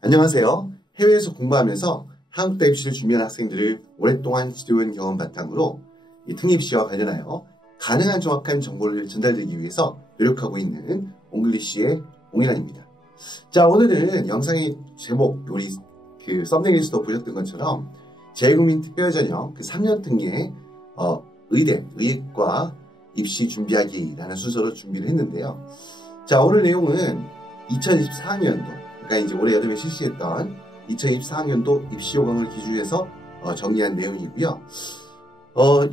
안녕하세요. 해외에서 공부하면서 한국 대입시를 준비한 학생들을 오랫동안 지도해온 경험 바탕으로 이 특립시와 관련하여 가능한 정확한 정보를 전달드리기 위해서 노력하고 있는 옹글리쉬의 옹이란입니다. 자, 오늘은 영상의 제목, 우리 썸네일에서도 보셨던 것처럼 재외국민 특별전형 3년 특례 의대과 입시 준비하기라는 순서로 준비를 했는데요. 자, 오늘 내용은 2024학년도, 그러니까 이제 올해 여름에 실시했던 2024학년도 입시 요강을 기준으로 해서 정리한 내용이고요.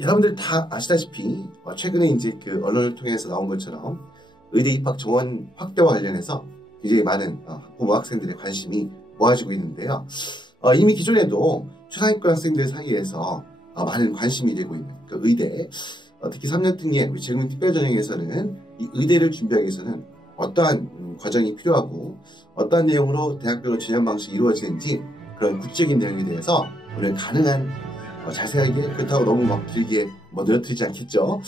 여러분들 다 아시다시피 최근에 이제 언론을 통해서 나온 것처럼 의대 입학 정원 확대와 관련해서 굉장히 많은 학부모 학생들의 관심이 모아지고 있는데요. 이미 기존에도 초상위권 학생들 사이에서 많은 관심이 되고 있는 의대, 특히 3년 특례, 우리 재외국민 특별전형에서는 이 의대를 준비하기 위해서는 어떠한 과정이 필요하고 어떠한 내용으로 대학별로 전형 방식이 이루어지는지 그런 구체적인 내용에 대해서 오늘 가능한 자세하게, 그렇다고 너무 길게 늘어뜨리지 않겠죠.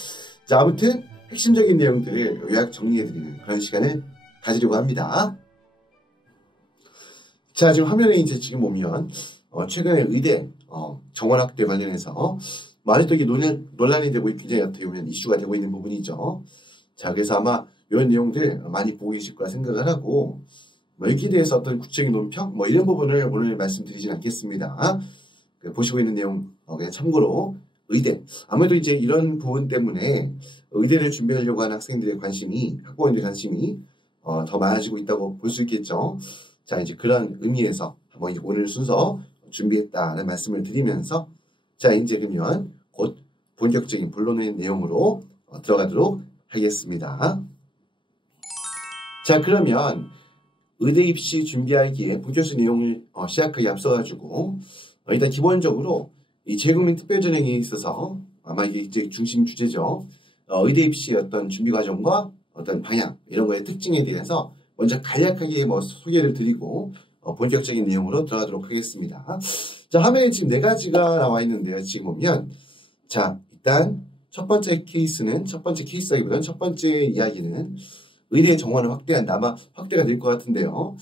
자, 아무튼 핵심적인 내용들을 요약 정리해드리는 그런 시간을 가지려고 합니다. 자, 지금 화면에 이제 지금 보면 최근에 의대 정원 확대 관련해서 아직도 이게 논란이 되고 굉장히 어떻게 보면 이슈가 되고 있는 부분이죠. 자, 그래서 아마 이런 내용들 많이 보고 계실 거라 생각을 하고 여기에 대해서 어떤 구체적인 논평 이런 부분을 오늘 말씀드리진 않겠습니다. 보시고 있는 내용 그냥 참고로 의대, 아무래도 이제 이런 부분 때문에 의대를 준비하려고 하는 학생들의 관심이, 학부모님들의 관심이 더 많아지고 있다고 볼 수 있겠죠. 자, 이제 그런 의미에서 한번 이제 오늘 순서 준비했다는 말씀을 드리면서, 자, 이제 그러면 곧 본격적인 본론의 내용으로 들어가도록 하겠습니다. 자, 그러면 의대 입시 준비하기에 본격적인 내용을 시작하기 앞서가지고 일단 기본적으로 이 재외국민 특별전형에 있어서 아마 이게 이제 중심 주제죠. 의대 입시의 어떤 준비 과정과 어떤 방향, 이런 거의 특징에 대해서 먼저 간략하게 소개를 드리고 본격적인 내용으로 들어가도록 하겠습니다. 자, 화면에 지금 4가지가 나와 있는데요. 지금 보면, 자, 일단 첫 번째 케이스라기보다는 첫 번째 이야기는 의대 정원을 확대한다. 아마 확대가 될 것 같은데요.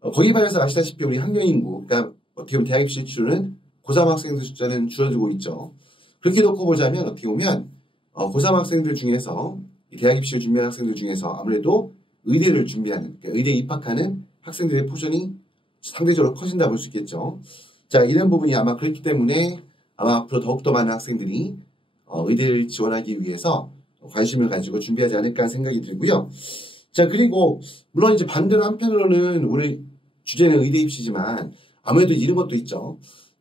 거기 반해서 아시다시피 우리 학령 인구, 그러니까 어떻게 보면 대학 입시 출은 고3 학생들 숫자는 줄어들고 있죠. 그렇게 놓고 보자면 어떻게 보면 고3 학생들 중에서 대학 입시를 준비하는 학생들 중에서 아무래도 의대를 준비하는, 그러니까 의대에 입학하는 학생들의 포션이 상대적으로 커진다 볼 수 있겠죠. 자, 이런 부분이 아마 그렇기 때문에 아마 앞으로 더욱더 많은 학생들이 의대를 지원하기 위해서 관심을 가지고 준비하지 않을까 생각이 들고요. 자, 그리고 물론 이제 반대로 한편으로는 오늘 주제는 의대 입시지만 아무래도 이런 것도 있죠.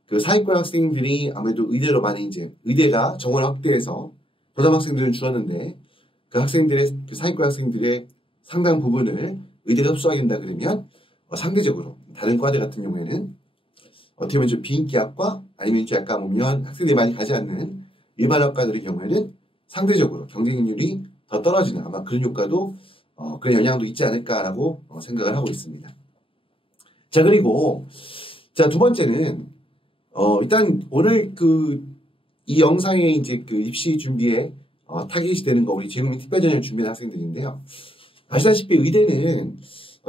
상위권 학생들이 아무래도 의대로 많이 이제 의대가 정원 확대해서 고3 학생들은 줄었는데 그 학생들의 상위권 학생들의 상당 부분을 의대가 흡수하게 된다 그러면 상대적으로 다른 과대 같은 경우에는 어떻게 보면 좀 비인기학과 아니면 이제 약간 보면 학생들이 많이 가지 않는 일반 학과들의 경우에는 상대적으로 경쟁률이 더 떨어지는 아마 그런 효과도 그런 영향도 있지 않을까라고 생각을 하고 있습니다. 자, 그리고 자, 두 번째는 일단 오늘 이 영상에 이제 입시 준비에 타깃이 되는 거 우리 재외국민 특별전형 준비하는 학생들인데요. 아시다시피 의대는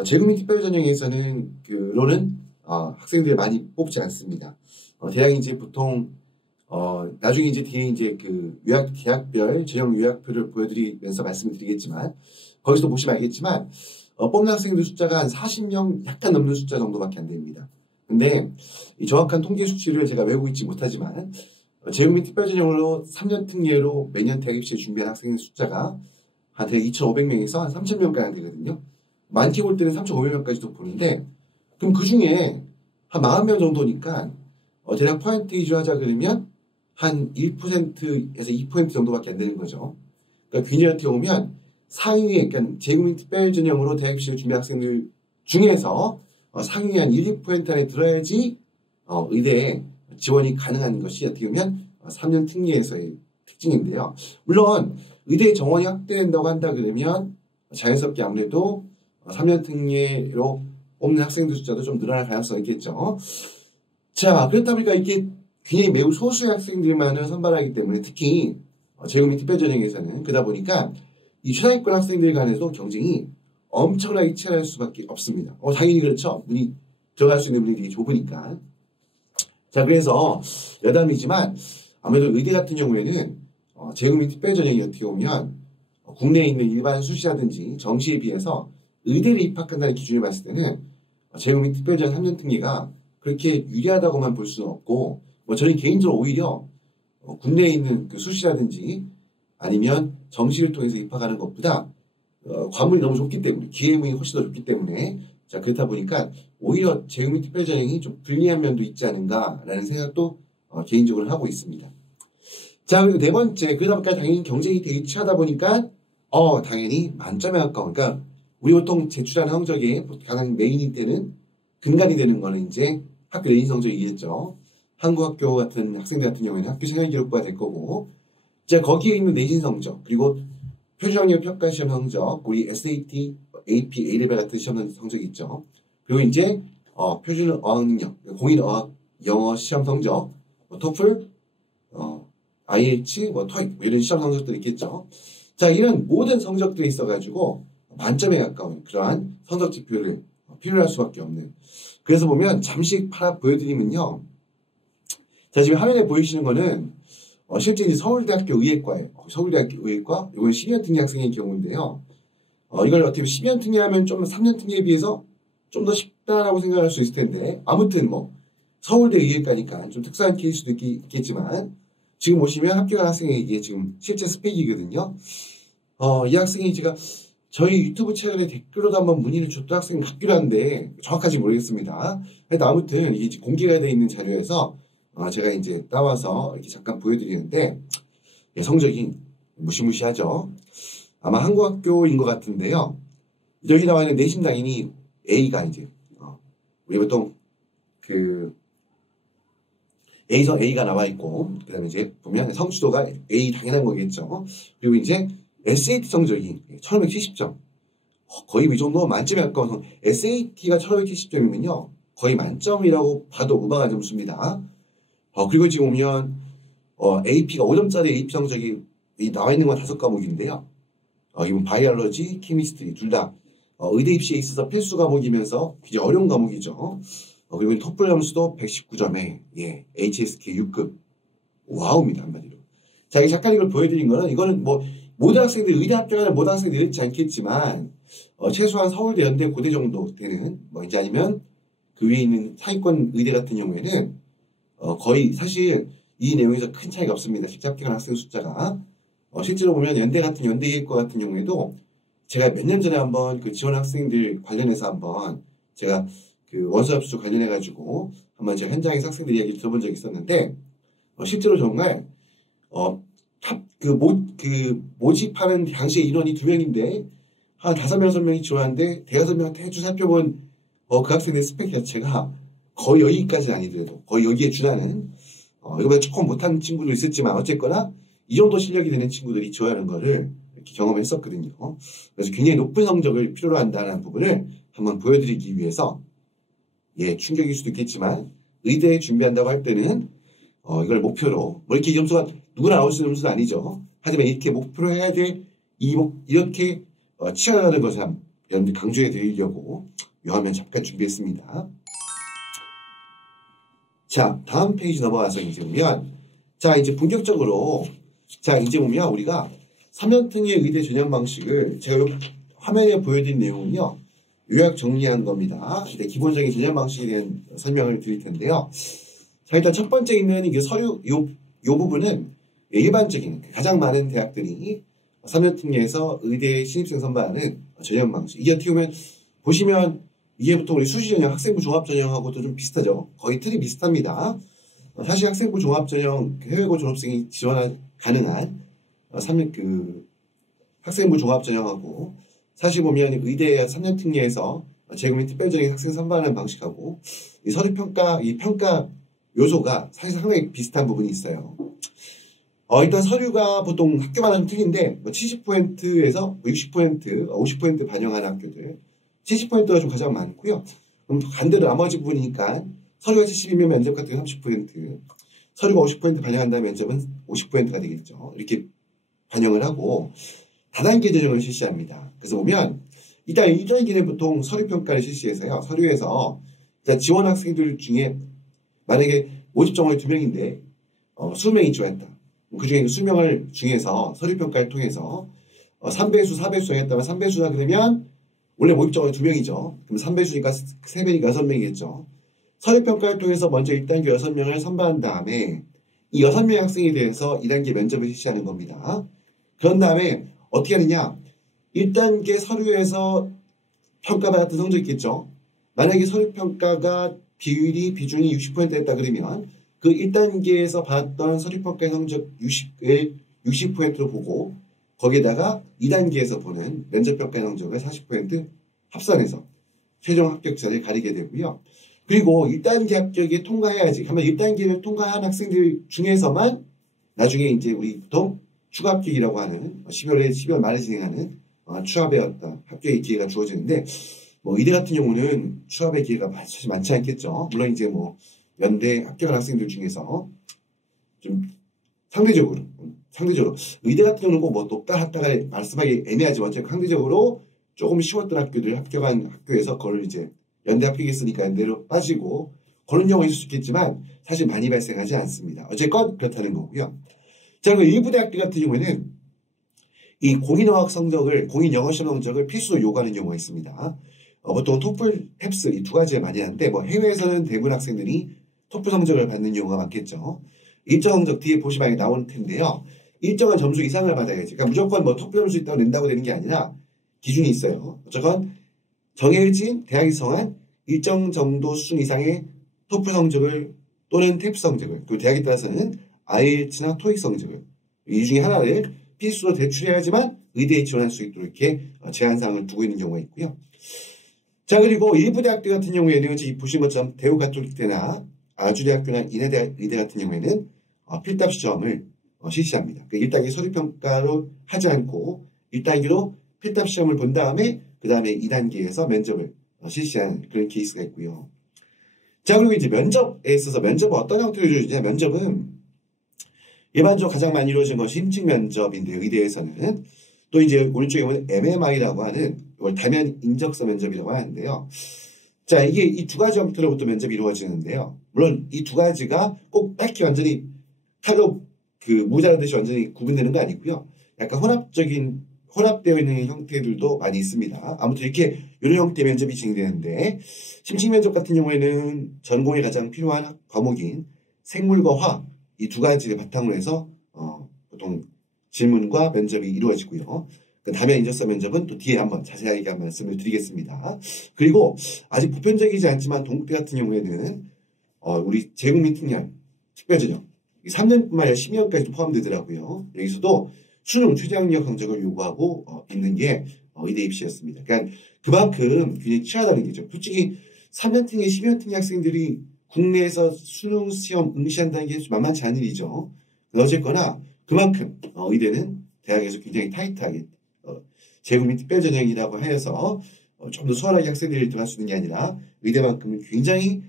재외국민 특별전형에서는 로는 학생들을 많이 뽑지 않습니다. 대략 이제 보통 나중에 이제 뒤에 이제 대학별 전형 요약표를 보여드리면서 말씀을 드리겠지만 거기서 보시면 알겠지만 뽑는 학생들 숫자가 한 40명 약간 넘는 숫자 정도밖에 안 됩니다. 근데 이 정확한 통계 수치를 제가 외우고 있지 못하지만 재외국민 특별전형으로 3년 특례로 매년 대학 입시에 준비한 학생의 숫자가 한 대략 2,500명에서 한 3,000명까지 되거든요. 많게 볼 때는 3,500명까지도 보는데 그럼 그 중에 한 40명 정도니까 대략 퍼센테이지 하자 그러면 한 1%에서 2% 정도밖에 안 되는 거죠. 그러니까 균일 어떻게 보면 상위에, 그러니까 재외국민 특별전형으로 대학 입시를 준비한 학생들 중에서 상위 한 1, 2% 안에 들어야지 의대에 지원이 가능한 것이 어떻게 보면 3년 특례에서의 특징인데요. 물론 의대 정원이 확대된다고 한다 그러면 자연스럽게 아무래도 3년 특례로 뽑는 학생들 숫자도 좀 늘어날 가능성이 있겠죠. 자, 그렇다 보니까 이게 굉장히 매우 소수의 학생들만을 선발하기 때문에 특히 재외국민 특별전형에서는 그러다 보니까 이 최상위권 학생들 간에도 경쟁이 엄청나게 치열할 수밖에 없습니다. 당연히 그렇죠. 우리 들어갈 수 있는 문이 되게 좁으니까. 자, 그래서 여담이지만 아무래도 의대 같은 경우에는 재외국민 특별전형이 어떻게 보면 국내에 있는 일반 수시라든지 정시에 비해서 의대를 입학한다는 기준을 봤을 때는 재외국민 특별전형 3년 특례가 그렇게 유리하다고만 볼 수는 없고, 저는 개인적으로 오히려 국내에 있는 그 수시라든지 아니면 정시를 통해서 입학하는 것보다 과물이 너무 좁기 때문에, 기회문이 훨씬 더 좁기 때문에, 자, 그렇다 보니까 오히려 재외국민 특별전형이 좀 불리한 면도 있지 않은가라는 생각도 개인적으로 하고 있습니다. 자, 그리고 네 번째, 그러다 보니까 당연히 경쟁이 되게 치하다 보니까 당연히 만점에 가까운, 그러니까 우리 보통 제출하는 성적의 가장 메인이 되는 근간이 되는 거는 이제 학교 내신 성적이겠죠. 한국 학교 같은 학생들 같은 경우에는 학교 생활기록부가 될 거고, 이제 거기에 있는 내신 성적, 그리고 표준학력 평가 시험 성적, 우리 SAT, AP, A레벨 같은 시험 성적이 있죠. 그리고 이제 표준 어학 능력, 공인 어학 영어 시험 성적, 토플, IH, 토익 이런 시험 성적들이 있겠죠. 자, 이런 모든 성적들이 있어가지고 만점에 가까운 그러한 성적 지표를 필요로 할 수밖에 없는. 그래서 보면 잠시 보여드리면요. 자, 지금 화면에 보이시는 거는 실제 이제 서울대학교 의예과예요. 서울대학교 의예과, 이건 12년 특례 학생의 경우인데요. 이걸 어떻게 10년 특례하면 좀 3년 특례에 비해서 좀 더 쉽다라고 생각할 수 있을 텐데, 아무튼 서울대 의예과니까 좀 특수한 케이스도 있겠지만, 지금 보시면 합격한 학생이 이게 지금 실제 스펙이거든요. 이 학생이 제가 저희 유튜브 채널에 댓글로도 한번 문의를 줬던 학생 같기도 한데 정확하지 모르겠습니다. 하여튼 아무튼 이게 공개가 되어 있는 자료에서 제가 이제 따와서 이렇게 잠깐 보여드리는데, 성적이 무시무시하죠. 아마 한국 학교인 것 같은데요. 여기 나와 있는 내신 당연히 A가 이제 우리 보통 그 A가 나와 있고, 그 다음에 이제 보면 성취도가 A 당연한 거겠죠. 그리고 이제 SAT 성적이 1570점. 거의 이 정도 만점에 가까운 SAT가 1570점이면요. 거의 만점이라고 봐도 무방한 점수입니다. 그리고 지금 보면 AP가 5점짜리 AP 성적이 나와 있는 건 5과목인데요. 이건 바이올로지, 케미스트리 둘 다 의대 입시에 있어서 필수 과목이면서 굉장히 어려운 과목이죠. 그리고 토플 점수도 119점에 HSK 6급. 와우입니다, 한마디로. 자, 잠깐 이걸 보여드린 거는, 이거는 모든 학생들이 의대 합격하는 모든 학생들이 있지 않겠지만 최소한 서울대, 연대, 고대 정도 되는 이제 아니면 그 위에 있는 상위권 의대 같은 경우에는 거의 사실 이 내용에서 큰 차이가 없습니다. 실제 합격한 학생 숫자가. 실제로 보면 연대의과 같은 경우에도 제가 몇 년 전에 한번 그 지원 학생들 관련해서 한번 제가 그 원서 접수 관련해가지고 한번 제가 현장에서 학생들 이야기를 들어본 적이 있었는데, 실제로 정말 모집하는 당시에 인원이 2명인데 한 5명, 6명이 지원하는데 대여섯 명 대충 살펴본 그 학생의 스펙 자체가 거의 여기까지는 아니더라도 거의 여기에 준하는 이거보다 조금 못한 친구도 있었지만 어쨌거나 이 정도 실력이 되는 친구들이 지원하는 거를 이렇게 경험했었거든요. 그래서 굉장히 높은 성적을 필요로 한다는 부분을 한번 보여드리기 위해서, 충격일 수도 있겠지만 의대에 준비한다고 할 때는 이걸 목표로 이렇게 점수가 누구나 나올 수 있는 점수는 아니죠. 하지만 이렇게 목표로 해야 될 이렇게 치열하다는 것을 한번 강조해 드리려고 이 화면 잠깐 준비했습니다. 자, 다음 페이지 넘어가서 이제 보면, 자, 이제 본격적으로, 자, 이제 보면 우리가 3년 특례 의대 전형 방식을 제가 화면에 보여드린 내용은요, 요약 정리한 겁니다. 기본적인 전형 방식에 대한 설명을 드릴 텐데요. 자, 일단 첫 번째 있는 이게 서류, 요 부분은 일반적인 가장 많은 대학들이 3년 특례에서 의대 신입생 선발하는 전형 방식. 이게 어떻게 보면 보시면 이게 보통 우리 수시전형, 학생부 종합전형하고도 좀 비슷하죠. 거의 틀이 비슷합니다. 사실 학생부 종합전형 해외고 졸업생이 지원 가능한 학생부 종합전형하고, 사실 보면 의대 3년 특례에서 재외국민 특별전형 학생 선발하는 방식하고 이 서류평가, 이 평가 요소가 사실 상당히 비슷한 부분이 있어요. 일단 서류가 보통 학교마다 좀 틀린데 70%에서 60%, 50% 반영하는 학교들, 70%가 좀 가장 많고요. 그럼 반대로 나머지 부분이니까 서류가 70이면 면접 같은 경우 30%, 서류가 50% 반영한다면 면접은 50%가 되겠죠. 이렇게 반영을 하고 다단계 전형을 실시합니다. 그래서 보면 일단 1단계는 보통 서류평가를 실시해서요. 서류에서 그러니까 지원 학생들 중에 만약에 모집 정원이 2명인데 20명이 지원했다. 그 중에 20명을 중에서 서류평가를 통해서 3배수, 4배수 정했다면 3배수나 그러면 원래 모집 정원이 2명이죠. 그럼 3배수니까 3배니까 6명이겠죠. 서류평가를 통해서 먼저 1단계 6명을 선발한 다음에 이 6명의 학생에 대해서 2단계 면접을 실시하는 겁니다. 그런 다음에 어떻게 하느냐? 1단계 서류에서 평가받았던 성적이 있겠죠. 만약에 서류평가가 비중이 60%였다 그러면 그 1단계에서 받았던 서류평가의 성적 60%로 보고 거기에다가 2단계에서 보는 면접평가의 성적을 40% 합산해서 최종 합격자를 가리게 되고요. 그리고 1단계 합격에 통과해야지. 그러면 1단계를 통과한 학생들 중에서만 나중에 이제 우리 보통 추가 합격이라고 하는 12월 말에 진행하는 추합의 어떤 합격의 기회가 주어지는데 의대 같은 경우는 추합의 기회가 사실 많지 않겠죠. 물론 이제 연대 합격한 학생들 중에서 좀 상대적으로 의대 같은 경우는 꼭 높다 낮다가 말씀하기 애매하지만 상대적으로 조금 쉬웠던 학교들 합격한 학교에서 그걸 이제 연대 합격했으니까 연대로 빠지고 그런 경우가 있을 수 있겠지만 사실 많이 발생하지 않습니다. 어쨌건 그렇다는 거고요. 자, 그리고 일부 대학교 같은 경우에는 이 공인어학 성적을, 공인영어 시험 성적을 필수로 요구하는 경우가 있습니다. 보통 토플, 햅스 이 두 가지를 많이 하는데 해외에서는 대부분 학생들이 토플 성적을 받는 경우가 많겠죠. 일정 성적 뒤에 보시면 나올 텐데요. 일정한 점수 이상을 받아야지. 그러니까 무조건 토플 점수 있다고 낸다고 되는 게 아니라 기준이 있어요. 어쨌건 정해진 대학이 정한 일정 정도 수준 이상의 토플 성적을 또는 탭 성적을 그리고 대학에 따라서는 IELTS나 토익 성적을 이 중에 하나를 필수로 제출해야지만 의대에 지원할 수 있도록 이렇게 제한사항을 두고 있는 경우가 있고요. 자, 그리고 일부 대학교 같은 경우에는 지금 보신 것처럼 대우가톨릭대나 아주대학교나 인하대 의대 같은 경우에는 필답 시험을 실시합니다. 그러니까 1단계 서류평가로 하지 않고 1단계로 필답 시험을 본 다음에 그 다음에 2단계에서 면접을 실시하는 그런 케이스가 있고요. 자, 그리고 이제 면접에 있어서 면접은 어떤 형태로 이루어지냐? 면접은 일반적으로 가장 많이 이루어진 것이 심층 면접인데요. 의대에서는 또 이제 오른쪽에 보면 MMI라고 하는 이걸 다면 인적서 면접이라고 하는데요. 자, 이게 이 두 가지 형태로부터 면접이 이루어지는데요. 물론 이 두 가지가 꼭 딱히 완전히 칼로 모자라듯이 완전히 구분되는 거 아니고요. 약간 혼합되어 있는 형태들도 많이 있습니다. 아무튼 이렇게 이런 형태의 면접이 진행되는데 심층 면접 같은 경우에는 전공에 가장 필요한 과목인 생물과 화학 이 두 가지를 바탕으로 해서 보통 질문과 면접이 이루어지고요. 그 다면 인적서 면접은 또 뒤에 한번 자세하게 말씀을 드리겠습니다. 그리고 아직 보편적이지 않지만 동국대 같은 경우에는 우리 재국민 특별 특별전형 3년뿐만 아니라 10년까지도 포함되더라고요. 여기서도 수능 최저학력 성적을 요구하고 있는 게 의대 입시였습니다. 그러니까 그만큼 굉장히 치열하다는 거죠. 솔직히 3년 특례, 10년 특례 학생들이 국내에서 수능 시험 응시한다는 게 만만치 않은 일이죠. 어쨌거나 그만큼 의대는 대학에서 굉장히 타이트하게 재국민 특별전형이라고 하여서 좀 더 수월하게 학생들이 들어갈 수 있는 게 아니라 의대만큼은 굉장히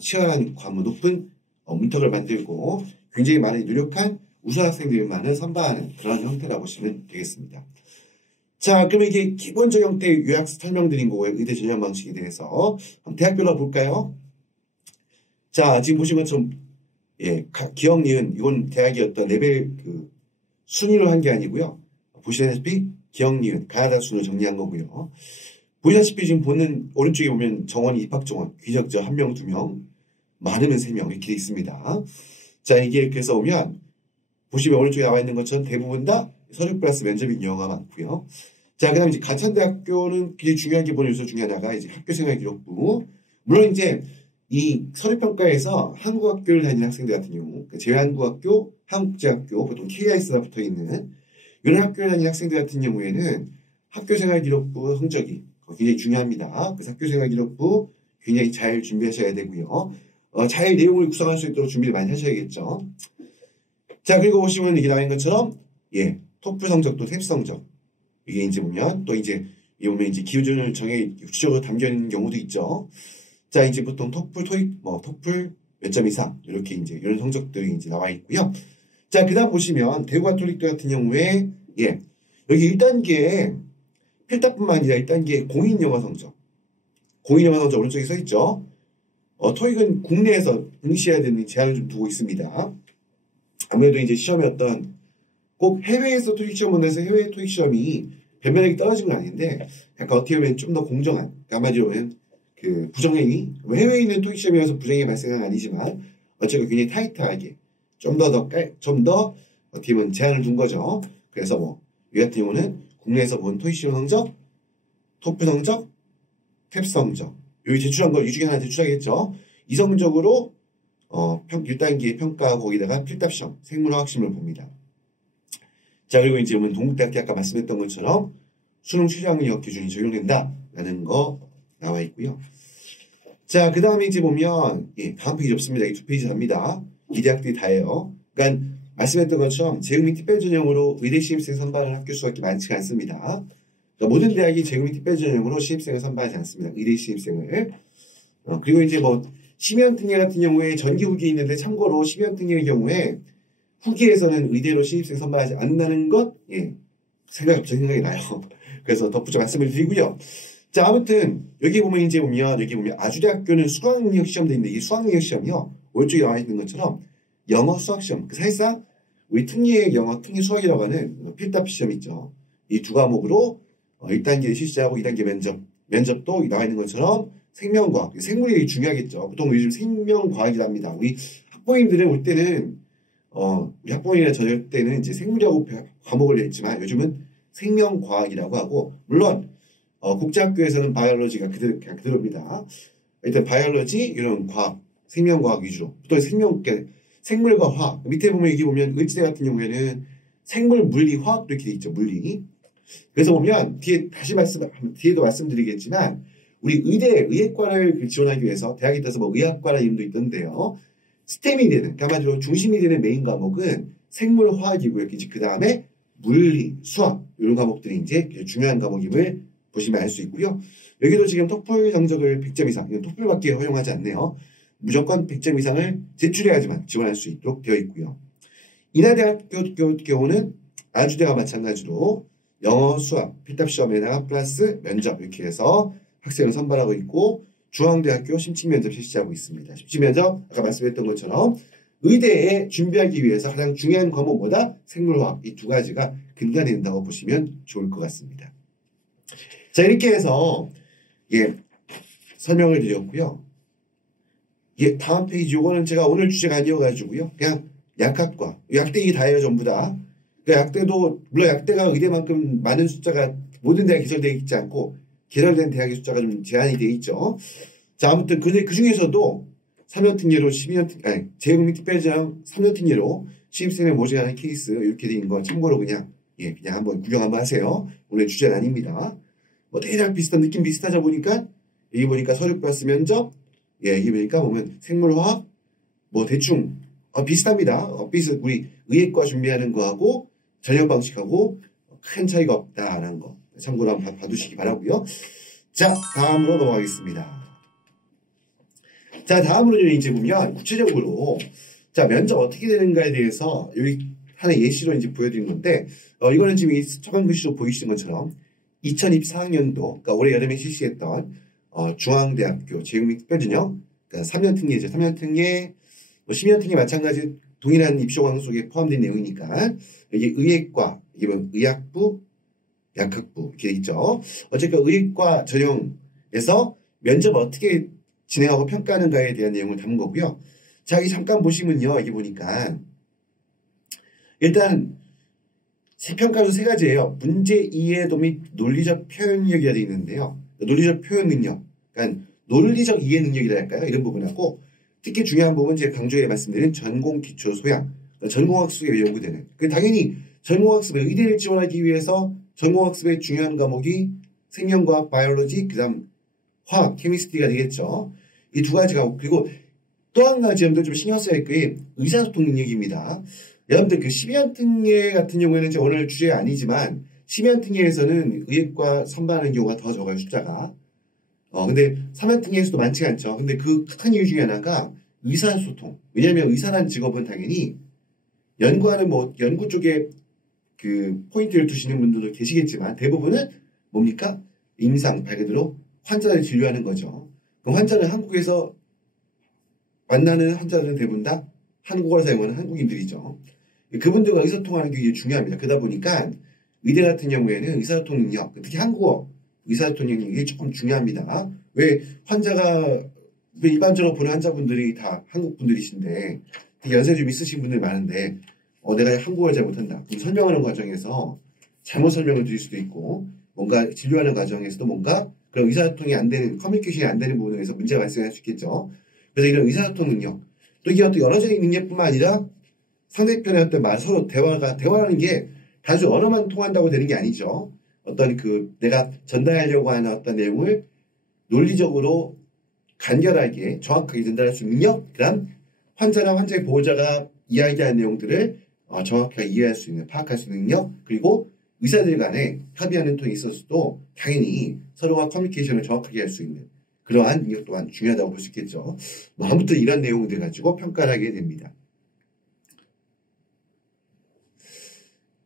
치열한 과목 높은 문턱을 만들고 굉장히 많이 노력한 우수 학생들만을 선발하는 그런 형태라고 보시면 되겠습니다. 자, 그러면 이게 기본적 형태의 요약 설명드린 거고요. 의대 전형 방식에 대해서 한번 대학별로 볼까요? 자, 지금 보신 것처럼 기억, 니은 이건 대학의 어떤 레벨 순위로 한 게 아니고요. 보시다시피 기억, 니은 가나다 순으로 정리한 거고요. 보시다시피 지금 보는 오른쪽에 보면 정원이 입학 정원 귀적자 1명, 2명 많으면 3명 이렇게 있습니다. 자, 이게 그래서 오면 보시면 오른쪽에 나와 있는 것처럼 대부분 다 서류 플러스 면접인 경우가 많고요. 자, 그 다음에 이제 가천대학교는 굉장히 중요한 게 보는 요소 중에 하나가 이제 학교생활 기록부. 물론 이제 이 서류평가에서 한국학교를 다니는 학생들 같은 경우, 제외한국학교, 한국제학교, 보통 KIS가 붙어 있는 이런 학교를 다니는 학생들 같은 경우에는 학교생활 기록부 성적이 굉장히 중요합니다. 그래서 학교생활 기록부 굉장히 잘 준비하셔야 되고요. 잘 내용을 구성할 수 있도록 준비를 많이 하셔야겠죠. 자, 그리고 보시면 이게 나와 있는 것처럼, 토플 성적도 탭 성적. 이게 이제 보면, 또 이제, 기준을 정해 구체적으로 담겨 있는 경우도 있죠. 자, 이제 보통 토플, 토익, 토플 몇 점 이상, 이렇게 이제, 이런 성적들이 이제 나와 있고요. 자, 그 다음 보시면, 대구가톨릭대 같은 경우에, 여기 1단계에, 필답뿐만 아니라 1단계 공인영어 성적. 공인영어 성적 오른쪽에 써 있죠. 토익은 국내에서 응시해야 되는 제한을 좀 두고 있습니다. 아무래도 이제 시험이 꼭 해외에서 토익 시험을 내서 해외 토익 시험이 변별력이 떨어진 건 아닌데, 약간 어떻게 보면 좀 더 공정한, 한마디로 하면 그 부정행위, 해외에 있는 토익 시험이어서 부정행위 발생은 아니지만, 어쨌든 굉장히 타이트하게, 좀 더 어떻게 보면 제한을 둔 거죠. 그래서 이 같은 경우는 국내에서 본 토익 시험 성적, 토플 성적, 탭 성적, 여기 제출한 거 이 중에 하나 제출하겠죠. 이 성적으로 1단계 평가 거기다가 필답 시험, 생물화학 시험을 봅니다. 자, 그리고 이제 보면 동국대학교 아까 말씀했던 것처럼 수능 최저학력 기준이 적용된다라는 거 나와 있고요. 자, 그 다음에 이제 보면 다음 페이지 없습니다. 이 두 페이지 답니다. 이 대학들이 다예요. 그러니까 말씀했던 것처럼 재학 및 특별 전형으로 의대 신입생 선발을 학교 수가 그렇게 많지가 않습니다. 그러니까 모든 대학이 재학 및 특별 전형으로 신입생을 선발하지 않습니다. 의대 신입생을. 그리고 이제 심의원 특례 같은 경우에 전기 후기 있는데, 참고로 심의원 특례의 경우에 후기에서는 의대로 신입생 선발하지 않는다는 것, 갑자기 생각이 나요. 그래서 덧붙여 말씀을 드리고요. 자, 아무튼, 여기 보면 아주대학교는 수학능력 시험도 있는데, 이 수학능력 시험이요, 오른쪽에 나와 있는 것처럼 영어 수학 시험, 사실상 우리 특례 영어, 특례 수학이라고 하는 필답 시험 있죠. 이 두 과목으로 1단계 실시하고 2단계 면접도 나와 있는 것처럼 생명과학, 생물이 중요하겠죠. 보통 요즘 생명과학이랍니다. 우리 학부모님들은 올 때는 우리 학부모님이나 저희 때는 이제 생물이라고 과목을 냈지만, 요즘은 생명과학이라고 하고, 물론 국제학교에서는 바이올로지가 그냥 그대로입니다. 일단 바이올로지, 이런 과학, 생명과학 위주로, 또 생물과 화학, 밑에 보면 여기 보면 의지대 같은 경우에는 생물, 물리, 화학도 이렇게 돼 있죠. 물리. 그래서 보면 뒤에도 말씀드리겠지만, 우리 의학과를 지원하기 위해서 대학에 따라서 의학과라는 이름도 있던데요. 스템이 되는, 한마디로 중심이 되는 메인 과목은 생물화학이고요. 그 다음에 물리, 수학, 이런 과목들이 이제 중요한 과목임을 보시면 알 수 있고요. 여기도 지금 토플 성적을 100점 이상, 이건 토플밖에 허용하지 않네요. 무조건 100점 이상을 제출해야지만 지원할 수 있도록 되어 있고요. 인하대학교 경우는 아주대와 마찬가지로 영어, 수학, 필답 시험에다가 플러스 면접 이렇게 해서 학생을 선발하고 있고, 중앙대학교 심층면접 실시하고 있습니다. 심층면접 아까 말씀했던 것처럼 의대에 준비하기 위해서 가장 중요한 과목보다 생물화학, 이 두 가지가 근간이 된다고 보시면 좋을 것 같습니다. 자, 이렇게 해서 설명을 드렸고요. 다음 페이지, 요거는 제가 오늘 주제가 아니어가지고요, 그냥 약학과, 약대이 다예요, 전부 다. 그러니까 약대도, 물론 약대가 의대만큼 많은 숫자가 모든 대학에 개설되어 있지 않고, 개설된 대학의 숫자가 좀 제한이 되어 있죠. 자, 아무튼 그 중에서도 3년 특례로 재학 및 특별 전형 3년 특례로 신입생을 모집하는 케이스, 이렇게 된 거 참고로 그냥 한번 구경 한번 하세요. 오늘 주제는 아닙니다. 대략 비슷한 느낌 비슷하자 보니까, 여기 보니까 서류 플러스 면접, 여기 보면 생물화학, 대충 비슷합니다. 우리 의학과 준비하는 거하고 전형 방식하고 큰 차이가 없다라는 거 참고로 한번 봐두시기 바라고요. 자, 다음으로 넘어가겠습니다. 자, 다음으로 이제 보면 구체적으로 면접 어떻게 되는가에 대해서 여기 하나의 예시로 이제 보여드린 건데, 이거는 지금 이 초반 글씨로 보이시는 것처럼 2024학년도, 그러니까 올해 여름에 실시했던 중앙대학교 재학 및 특별 전형, 그러니까 3년 특례죠. 3년 특례, 10년 특례 마찬가지 동일한 입시 과목 속에 포함된 내용이니까, 이게 의학과, 이게 의학부, 약학부 이렇게 있죠. 어쨌든 의학과 전형에서 면접 어떻게 진행하고 평가하는가에 대한 내용을 담은 거고요. 자, 여기 잠깐 보시면요, 여기 보니까 일단 평가는 세 가지예요. 문제 이해도 및 논리적 표현력이 되어 있는데요. 논리적 표현 능력, 그러니까 논리적 이해 능력이라 할까요? 이런 부분하고, 특히 중요한 부분은 제가 강조해 말씀드린 전공 기초 소양, 전공학습에 요구되는. 당연히 전공학습에 의대를 지원하기 위해서 전공학습의 중요한 과목이 생명과학, 바이올로지, 그 다음 화학, 케미스트리가 되겠죠. 이 두 가지가, 그리고 또 한 가지 여러분들 좀 신경 써야 할 게 의사소통 능력입니다. 여러분들 12년 특례 같은 경우에는 이제 오늘 주제가 아니지만 12년 특례에서는 의학과 선발하는 경우가 더 적어요, 숫자가. 근데 3년 특례에서도 많지가 않죠. 근데 그 큰 이유 중에 하나가 의사소통. 왜냐하면 의사라는 직업은 당연히 연구하는 연구 쪽에 그 포인트를 두시는 분들도 계시겠지만, 대부분은 뭡니까? 임상, 말 그대로 환자를 진료하는 거죠. 그럼 환자는 한국에서 만나는 환자들은 대부분 다 한국어를 사용하는 한국인들이죠. 그분들과 의사소통하는 게 굉장히 중요합니다. 그러다 보니까 의대 같은 경우에는 의사소통 능력, 특히 한국어 의사소통 능력이 조금 중요합니다. 왜 환자가 일반적으로 보는 환자분들이 다 한국 분들이신데 연세 좀 있으신 분들 많은데 내가 한국어를 잘 못한다. 그럼 설명하는 과정에서 잘못 설명을 드릴 수도 있고 뭔가 진료하는 과정에서도 뭔가 그런 의사소통이 안 되는 커뮤니케이션이 안 되는 부분에서 문제가 발생할 수 있겠죠. 그래서 이런 의사소통 능력 또 이게 어떤 여러적인 능력뿐만 아니라 상대편의 어떤 말 서로 대화라는 게 단순 언어만 통한다고 되는 게 아니죠. 어떤 내가 전달하려고 하는 어떤 내용을 논리적으로 간결하게 정확하게 전달할 수 있는 능력, 그다음 환자나 환자의 보호자가 이야기하는 내용들을 정확하게 이해할 수 있는, 파악할 수 있는 능력, 그리고 의사들 간에 협의하는 통에 있어서도 당연히 서로가 커뮤니케이션을 정확하게 할 수 있는 그러한 능력 또한 중요하다고 볼 수 있겠죠. 아무튼 이런 내용들 가지고 평가를 하게 됩니다.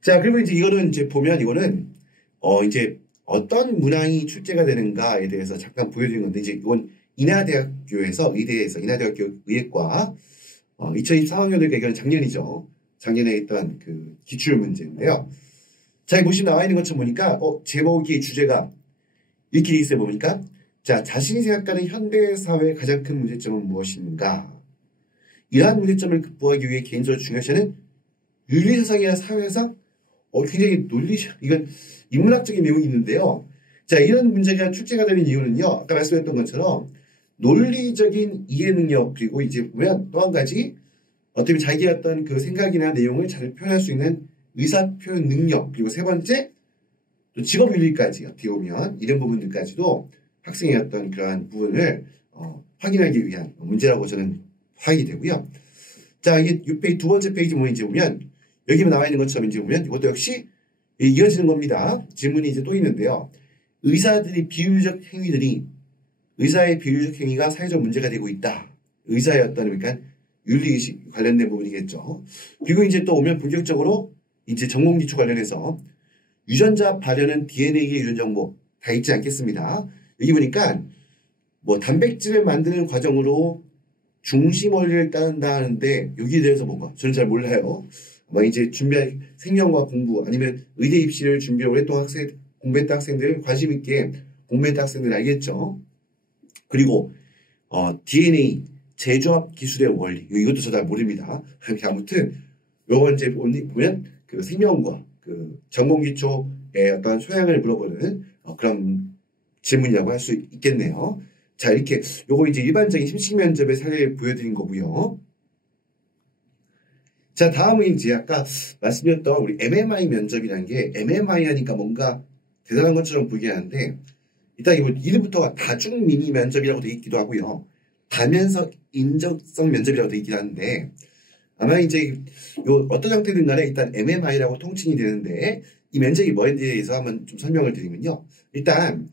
자, 그리고 이제 이거는 이제 보면 이거는 이제 어떤 문항이 출제가 되는가에 대해서 잠깐 보여드린 건데 이제 이건 인하대학교에서 인하대학교 의예과 2024학년들 개결은 작년이죠. 작년에 있던 그 기출 문제인데요. 자, 보시면 나와 있는 것처럼 보니까 제목이 주제가 이렇게 돼 있어요. 보니까 자, 자신이 생각하는 현대 사회의 가장 큰 문제점은 무엇인가? 이러한 문제점을 극복하기 위해 개인적으로 중요시하는 윤리사상이나 사회사상 굉장히 이건 인문학적인 내용이 있는데요. 자, 이런 문제가 출제가 되는 이유는요. 아까 말씀드렸던 것처럼 논리적인 이해 능력 그리고 이제 보면 또 한 가지 어떻게 자기의 어떤 그 생각이나 내용을 잘 표현할 수 있는 의사표현 능력 그리고 세 번째 또 직업윤리까지 어떻게 보면 이런 부분들까지도 학생의 어떤 그러한 부분을 확인하기 위한 문제라고 저는 파악이 되고요. 자, 이게 6페이지 두 번째 페이지 보면 이제 보면 여기 나와 있는 것처럼 이제 보면 이것도 역시 이어지는 겁니다. 질문이 이제 또 있는데요. 의사의 비윤리적 행위가 사회적 문제가 되고 있다. 의사의 어떤 그러니까 윤리의식 관련된 부분이겠죠. 그리고 이제 또 오면 본격적으로 이제 전공기초 관련해서 유전자 발현은 DNA의 유전 정보 다 있지 않겠습니다. 여기 보니까 뭐 단백질을 만드는 과정으로 중심 원리를 따른다 하는데 여기에 대해서 뭔가 저는 잘 몰라요. 이제 준비할 생명과 공부 아니면 의대 입시를 준비 오랫동안 공부했던 학생들 관심 있게 공부했던 학생들 알겠죠. 그리고 DNA 재조합 기술의 원리 이것도 저 잘 모릅니다. 아무튼 요건 이제 보면 그 생명과 그 전공기초의 어떤 소양을 물어보는 그런 질문이라고 할 수 있겠네요. 자, 이렇게 요거 이제 일반적인 심식 면접의 사례를 보여드린 거고요. 자, 다음은 이제 아까 말씀드렸던 우리 MMI 면접이라는 게 MMI 하니까 뭔가 대단한 것처럼 보이긴 하는데 일단 이름부터가 다중 미니 면접이라고 되어 있기도 하고요. 다면서 인적성 면접이라고 되어 있긴 하는데 아마 이제 어떤 형태든 간에 일단 MMI라고 통칭이 되는데 이 면접이 뭐에 대해서 한번 좀 설명을 드리면요. 일단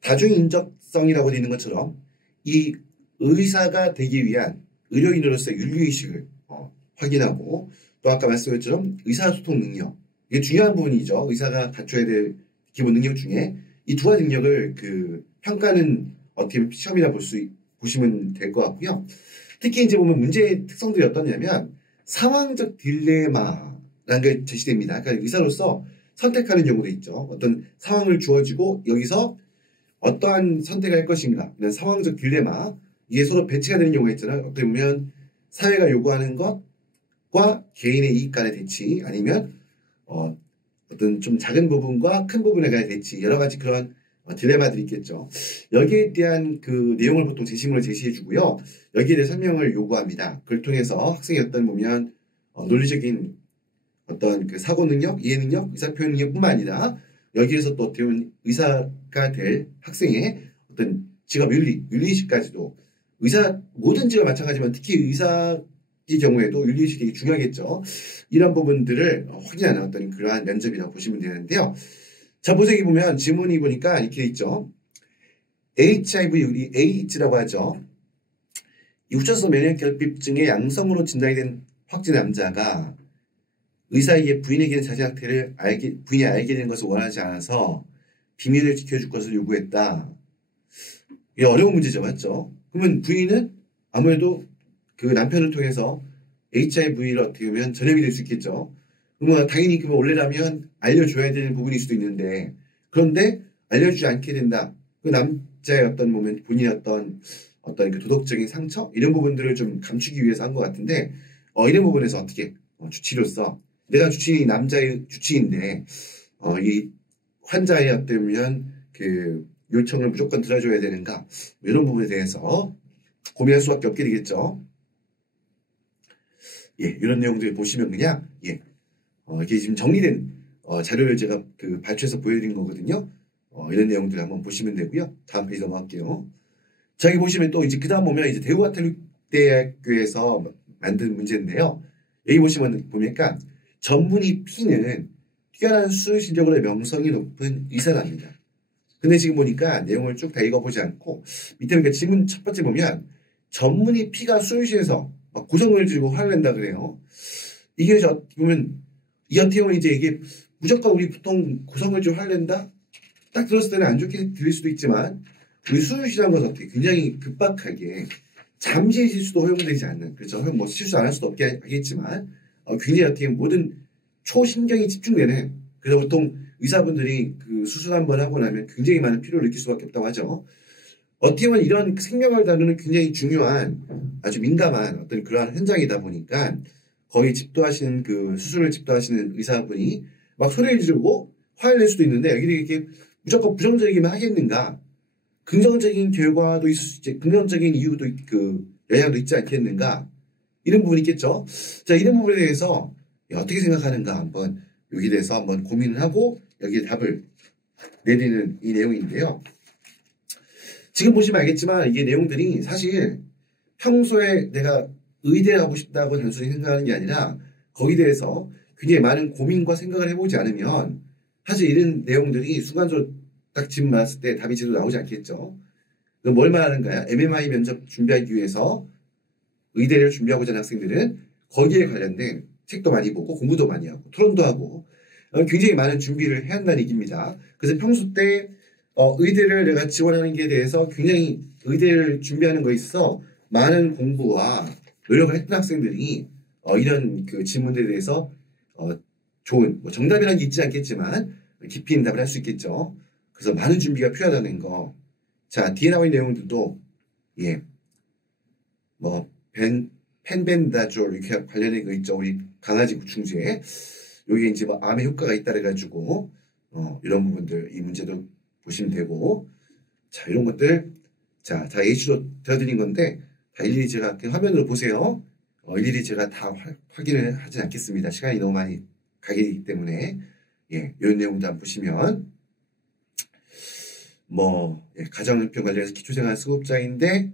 다중인적성이라고 되어 있는 것처럼 이 의사가 되기 위한 의료인으로서의 윤리의식을 확인하고 또 아까 말씀드렸처럼 의사소통 능력 이게 중요한 부분이죠. 의사가 갖춰야 될 기본 능력 중에 이 두 가지 능력을 평가는 어떻게 보면 시험이라 보시면 될 것 같고요. 특히 이제 보면 문제의 특성들이 어떠냐면 상황적 딜레마라는 게 제시됩니다. 그러니까 의사로서 선택하는 경우도 있죠. 어떤 상황을 주어지고 여기서 어떠한 선택을 할 것인가 이런 상황적 딜레마 이게 서로 배치가 되는 경우가 있잖아요. 어떻게 보면 사회가 요구하는 것과 개인의 이익 간의 대치 아니면 어떤 좀 작은 부분과 큰 부분에 간의 대치 여러 가지 그런 딜레마들이 있겠죠. 여기에 대한 그 내용을 보통 제시문을 제시해 주고요. 여기에 대해 설명을 요구합니다. 그걸 통해서 학생이 보면 논리적인 어떤 그 사고 능력, 이해 능력, 의사 표현 능력뿐만 아니라 여기에서 또 어떻게 보면 의사가 될 학생의 어떤 직업 윤리의식까지도 모든 직업 마찬가지지만 특히 의사의 경우에도 윤리의식이 되게 중요하겠죠. 이런 부분들을 확인하는 어떤 그러한 면접이라고 보시면 되는데요. 자, 보세요. 보면 지문이 보니까 이렇게 있죠. HIV, 우리 AH라고 하죠. 이 후천성 면역결핍증의 양성으로 진단이 된 확진 남자가 의사에게 부인에게는 자신 상태를 부인이 알게 된 것을 원하지 않아서 비밀을 지켜줄 것을 요구했다. 이게 어려운 문제죠. 맞죠? 그러면 부인은 아무래도 그 남편을 통해서 HIV를 어떻게 보면 전염이 될 수 있겠죠. 그러면 당연히 그거 원래라면 알려줘야 되는 부분일 수도 있는데, 그런데 알려주지 않게 된다. 그 남자의 어떤 보면 본인의 어떤 그 도덕적인 상처 이런 부분들을 좀 감추기 위해서 한 것 같은데, 이런 부분에서 어떻게 주치로서 내가 주치의 남자의 주치인데 이 환자의 어떤 그 요청을 무조건 들어줘야 되는가, 이런 부분에 대해서 고민할 수밖에 없게 되겠죠. 예, 이런 내용들 보시면 그냥 이게 지금 정리된 자료를 제가 그 발췌해서 보여드린 거거든요. 이런 내용들 한번 보시면 되고요. 다음 페이지 넘어갈게요. 자, 여기 보시면 또 이제 그 다음 보면 이제 대우가톨릭대학교에서 만든 문제인데요. 여기 보니까 전문의 P는 뛰어난 수술 실력으로 명성이 높은 의사랍니다. 근데 지금 보니까 내용을 쭉 다 읽어보지 않고 밑에 보니까 질문 첫 번째 보면 전문의 P가 수술실에서 구성을 들고 화를 낸다 그래요. 이게 보면 이 같은 경우는 이제 이게 무조건 우리 보통 구성을 좀 화를 낸다? 딱 들었을 때는 안 좋게 들릴 수도 있지만 우리 수술실이라는 것은 어떻게 굉장히 급박하게 잠시의 실수도 허용되지 않는, 그렇죠? 뭐 실수 안 할 수도 없게 하겠지만 굉장히 어떻게 모든 초신경이 집중되는, 그래서 보통 의사분들이 그 수술 한번 하고 나면 굉장히 많은 피로를 느낄 수밖에 없다고 하죠. 어떻게 보면 이런 생명을 다루는 굉장히 중요한 아주 민감한 어떤 그러한 현장이다 보니까 거의 집도하시는 그 수술을 집도하시는 의사분이 막 소리를 지르고 화를 낼 수도 있는데, 여기 이렇게 무조건 부정적이기만 하겠는가? 긍정적인 결과도 있을 수 있지, 긍정적인 이유도 그 영향도 있지 않겠는가? 이런 부분이 있겠죠. 자, 이런 부분에 대해서 어떻게 생각하는가 한번 여기에 대해서 한번 고민을 하고 여기에 답을 내리는 이 내용인데요. 지금 보시면 알겠지만 이게 내용들이 사실 평소에 내가 의대를 하고 싶다고 단순히 생각하는 게 아니라 거기에 대해서 굉장히 많은 고민과 생각을 해보지 않으면 사실 이런 내용들이 순간적으로 딱 질문 받았을 때 답이 제대로 나오지 않겠죠. 그럼 뭘 말하는가요? MMI 면접 준비하기 위해서 의대를 준비하고자 하는 학생들은 거기에 관련된 책도 많이 보고 공부도 많이 하고 토론도 하고 굉장히 많은 준비를 해야 한다는 얘기입니다. 그래서 평소 때 의대를 내가 지원하는 게 대해서 굉장히 의대를 준비하는 거에 있어 많은 공부와 노력을 했던 학생들이 이런 그 질문들에 대해서 좋은 정답이라는 게 있지 않겠지만 깊이 있는 답을 할 수 있겠죠. 그래서 많은 준비가 필요하다는 거. 자, 뒤에 나와 있는 내용들도 펜벤다졸 이렇게 관련된 거 있죠. 우리 강아지 구충제. 여기에 이제 암에 효과가 있다 그래가지고 이런 부분들 이 문제도 보시면 되고, 자, 이런 것들 다 H로 되어드린 건데 다 일일이 제가 그냥 화면으로 보세요. 일일이 제가 다 확인을 하진 않겠습니다. 시간이 너무 많이 가기 때문에 이런 내용도 한번 보시면 가정형편 관련해서 기초생활 수급자인데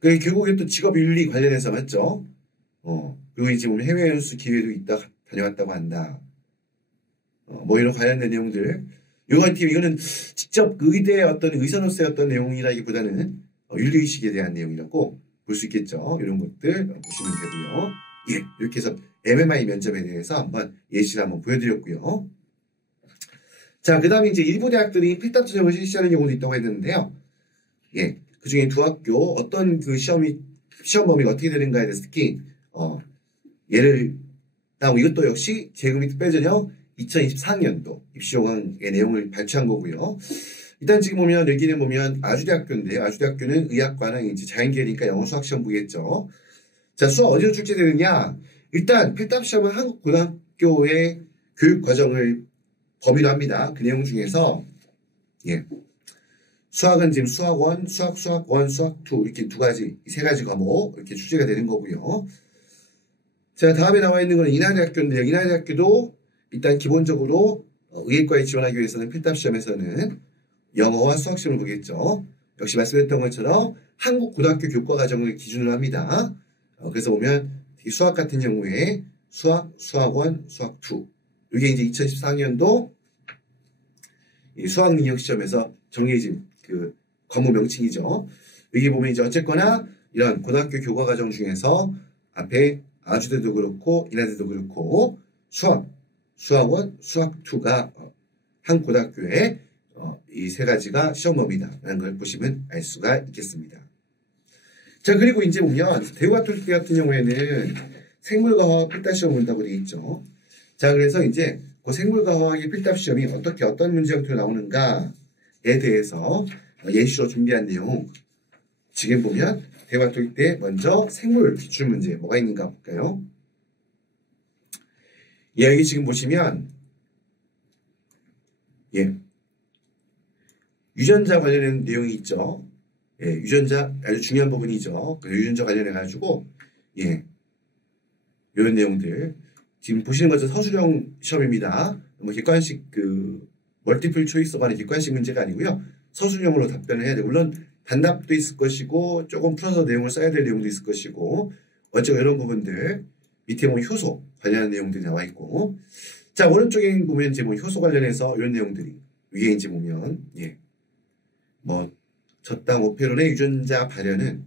결국에 또 직업윤리 관련해서 맞죠? 그리고 이제 우리 해외 연수 기회도 있다 다녀왔다고 한다. 이런 관련된 내용들. 이거는 직접 의대의 어떤 의사로서의 어떤 내용이라기보다는 윤리의식에 대한 내용이라고 볼 수 있겠죠. 이런 것들 보시면 되고요. 이렇게 해서 MMI 면접에 대해서 한번 예시를 한번 보여드렸고요. 자, 그 다음에 이제 일부 대학들이 필답 전형을 실시하는 경우도 있다고 했는데요. 그 중에 두 학교 어떤 그 시험 범위가 어떻게 되는가에 대해서 특히 이것도 역시 재구미 특별전형 2024학년도 입시요강의 내용을 발췌한 거고요. 일단 지금 보면 여기는 보면 아주대학교인데요. 아주대학교는 의학과는 이제 자연계니까 영어 수학 시험 보겠죠. 자, 수학 어디로 출제되느냐? 일단 필답 시험은 한국 고등학교의 교육 과정을 범위로 합니다. 그 내용 중에서 수학은 지금 수학 1, 수학 1, 수학 2 이렇게 세 가지 과목 이렇게 출제가 되는 거고요. 자, 다음에 나와 있는 건 인하대학교인데요. 인하대학교도 일단 기본적으로 의예과에 지원하기 위해서는 필답 시험에서는 영어와 수학 시험을 보겠죠. 역시 말씀드렸던 것처럼 한국 고등학교 교과 과정을 기준으로 합니다. 그래서 보면 수학 같은 경우에 수학 1, 수학 2 이게 이제 2014학년도 수학 능력 시험에서 정해진 그 과목 명칭이죠. 여기 보면 이제 어쨌거나 이런 고등학교 교과 과정 중에서 앞에 아주대도 그렇고 인하대도 그렇고 수학 1, 수학 2가 한 고등학교의 이 세 가지가 시험 범위다라는 걸 보시면 알 수가 있겠습니다. 자, 그리고 이제 보면 대우가톨릭대 같은 경우에는 생물과 화학 필답 시험 본다고 되어 있죠. 자, 그래서 이제 그 생물과 화학의 필답 시험이 어떤 문제 형태로 나오는가에 대해서 예시로 준비한 내용. 지금 보면 대우가톨릭대 먼저 생물 기출 문제 뭐가 있는가 볼까요? 예, 여기 지금 보시면 예, 유전자 관련된 내용이 있죠. 예, 유전자 아주 중요한 부분이죠. 그 유전자 관련해 가지고 예, 이런 내용들 지금 보시는 것은 서술형 시험입니다. 뭐 객관식 그 멀티플 초이스가 아닌 객관식 문제가 아니고요. 서술형으로 답변을 해야 돼. 물론 단답도 있을 것이고 조금 풀어서 내용을 써야 될 내용도 있을 것이고 어쩌고 이런 부분들 밑에 보면 효소 관련한 내용들이 나와 있고 자 오른쪽에 보면 이제 뭐 효소 관련해서 이런 내용들이 위에 이제 보면 예, 뭐 저당 오페론의 유전자 발현은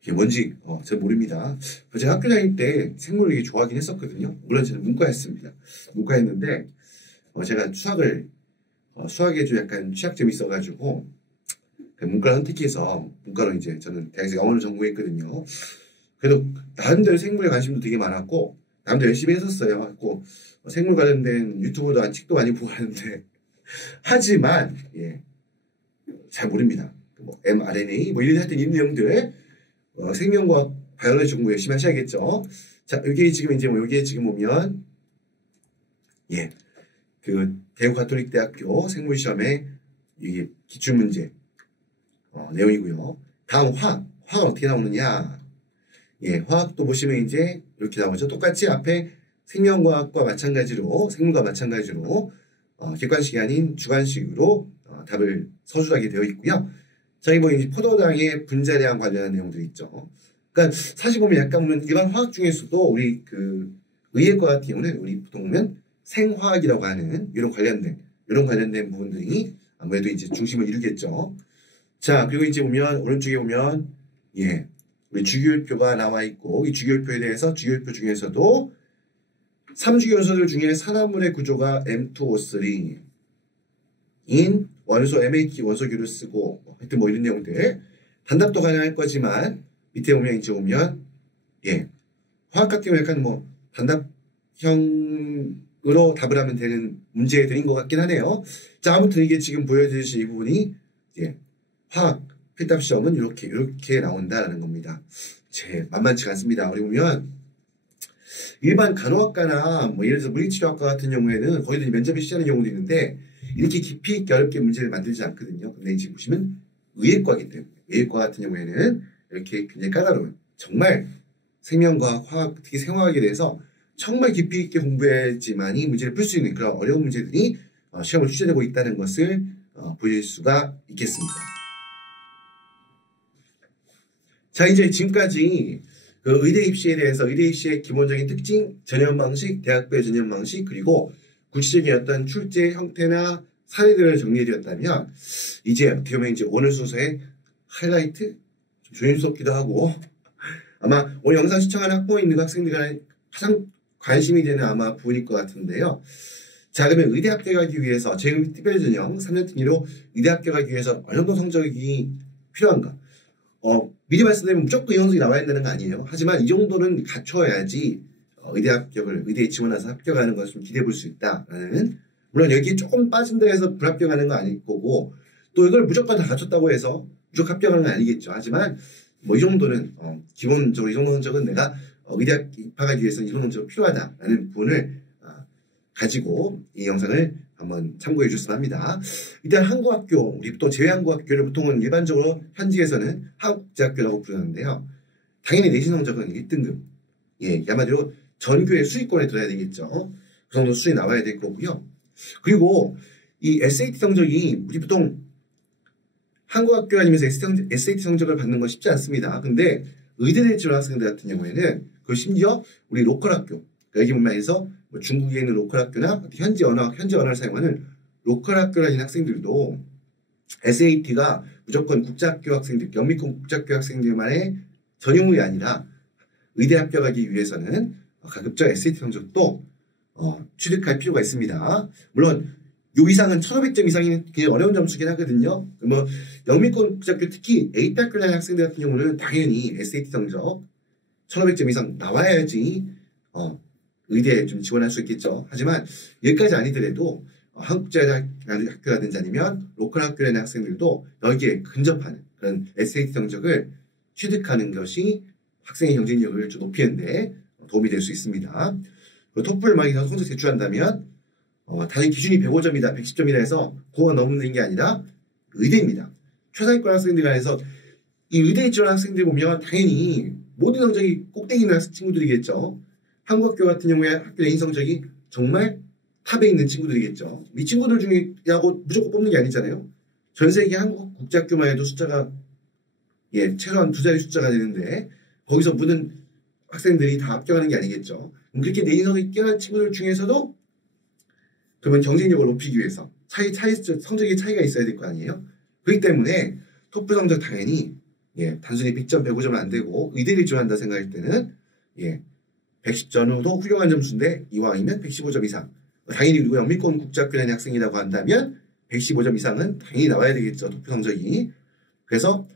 이게 뭔지 잘 모릅니다. 제가 학교 다닐 때 생물을 되게 좋아하긴 했었거든요. 물론 저는 문과였습니다. 문과였는데 제가 수학에 좀 약간 취약점이 있어가지고 문과를 선택해서 문과로 이제 저는 대학에서 영어를 전공했거든요. 그래도 나름대로 생물에 관심도 되게 많았고 나름대로 열심히 했었어요. 그래서 생물 관련된 유튜브도 책도 많이 보고 하는데 하지만 예, 잘 모릅니다. 뭐 mRNA 뭐 이런 하여튼 이 내용들 생명과학 바이올로지 공부 열심히 하셔야겠죠. 자 여기 지금 이제 뭐 여기에 지금 보면 예, 그 대우가톨릭대학교 생물시험의 이 기출문제 내용이고요. 다음 화학은 어떻게 나오느냐? 예, 화학도 보시면 이제 이렇게 나오죠. 똑같이 앞에 생명과학과 마찬가지로 생물과 마찬가지로 객관식이 아닌 주관식으로 답을 서술하게 되어 있고요. 저희 뭐 이제 포도당의 분자량 관련한 내용들이 있죠. 그러니까 사실 보면 약간 보면 일반 화학 중에서도 우리 그 의예과 같은 경우는 우리 보통 보면 생화학이라고 하는 이런 관련된 부분들이 아무래도 이제 중심을 이루겠죠. 자 그리고 이제 보면 오른쪽에 보면 예, 우리 주기율표가 나와 있고 이 주기율표에 대해서 주기율표 중에서도 3주기 요소들 중에 산화물의 구조가 M2O3인 원소 MHT 원소규를 쓰고 하여튼 뭐 이런 내용들 단답도 가능할 거지만 밑에 보면 이제 보면 예, 화학 같은 경우 약간 뭐 단답형으로 답을 하면 되는 문제들인 것 같긴 하네요. 자 아무튼 이게 지금 보여주신 이 부분이 예, 화학 필답 시험은 이렇게 나온다라는 겁니다. 만만치가 않습니다. 우리 보면 일반 간호학과나 뭐 예를 들어서 물리치료학과 같은 경우에는 거의 면접에 시작하는 경우도 있는데 이렇게 깊이 있게 어렵게 문제를 만들지 않거든요. 근데 지금 보시면 의예과이기 때문에 의예과 같은 경우에는 이렇게 굉장히 까다로운 정말 생명과학, 화학, 특히 생화학에 대해서 정말 깊이 있게 공부해야지만이 문제를 풀 수 있는 그런 어려운 문제들이 시험을 출제되고 있다는 것을 보실 수가 있겠습니다. 자 이제 지금까지 그 의대 입시에 대해서 의대 입시의 기본적인 특징, 전형 방식, 대학별 전형 방식 그리고 구체적인 어떤 출제 형태나 사례들을 정리해드렸다면 이제 어떻게 보면 이제 오늘 순서의 하이라이트 좀 조심스럽기도 하고 아마 오늘 영상 시청하는 학부모에 있는 학생들이 가장 관심이 되는 아마 부분일 것 같은데요. 자 그러면 의대 합격하기 위해서 제일 특별 전형 3년 특기로 의대 합격하기 위해서 어느 정도 성적이 필요한가? 미리 말씀드리면 무조건 이 성적이 나와야 된다는 거 아니에요. 하지만 이 정도는 갖춰야지 의대에 지원해서 합격하는 것을 좀 기대해 볼 수 있다라는 물론 여기에 조금 빠진다 해서 불합격하는 건 아닐 거고 또 이걸 무조건 다 갖췄다고 해서 무조건 합격하는 건 아니겠죠. 하지만 뭐 이 정도는 기본적으로 이 정도 성적은 내가 의대 입학하기 위해서는 이 정도 성적이 필요하다라는 부분을 가지고 이 영상을 한번 참고해 주셨으면 합니다. 일단 한국학교, 우리 보통 제외한국학교를 보통은 일반적으로 현지에서는 한국제학교라고 부르는데요. 당연히 내신 성적은 1등급. 예, 한마디로 전교의 수익권에 들어야 되겠죠. 그 정도 수준이 나와야 될 거고요. 그리고 이 SAT 성적이 우리 보통 한국학교 아니면서 SAT 성적을 받는 건 쉽지 않습니다. 근데 의대를 지원 학생들 같은 경우에는 그 심지어 우리 로컬 학교, 여기 보면서 뭐 중국에 있는 로컬 학교나 현지 언어를 사용하는 로컬 학교 다니는 학생들도 SAT가 무조건 국제학교 학생들, 영미권 국제학교 학생들만의 전형이 아니라 의대 합격하기 위해서는 가급적 SAT 성적도 취득할 필요가 있습니다. 물론 요 이상은 1500점 이상이 굉장히 어려운 점수긴 하거든요. 뭐 영미권 국제학교 특히 A대학교 다니는 학생들 같은 경우는 당연히 SAT 성적 1500점 이상 나와야지 의대에 좀 지원할 수 있겠죠. 하지만 여기까지 아니더라도 한국제학교라든지 아니면 로컬 학교에 있는 학생들도 여기에 근접하는 그런 SAT 성적을 취득하는 것이 학생의 경쟁력을 좀 높이는 데 도움이 될 수 있습니다. 토플 만약에 성적 제출한다면 다른 기준이 105점이다, 110점이다 해서 그거 넘는 게 아니라 의대입니다. 최상위권 학생들 간에서 이 의대에 지원하는 학생들 보면 당연히 모든 성적이 꼭대기 있는 친구들이겠죠. 한국학교 같은 경우에 학교 내인 성적이 정말 탑에 있는 친구들이겠죠. 이 친구들 중에하고 무조건 뽑는 게 아니잖아요. 전 세계 한국 국제학교만 해도 숫자가 최소한 2자리 숫자가 되는데 거기서 모든 학생들이 다 합격하는 게 아니겠죠. 그렇게 내인 성적이 뛰어난 친구들 중에서도 그러면 경쟁력을 높이기 위해서 성적의 차이가 있어야 될 거 아니에요. 그렇기 때문에 토플 성적 당연히 단순히 100점, 105점은 안 되고 의대를 지원한다 생각할 때는 110점도 훌륭한 점수인데 이왕이면 115점 이상. 당연히 그리고 영미권 국제학교 다니는 학생이라고 한다면 115점 이상은 당연히 나와야 되겠죠. 토플 성적이. 그래서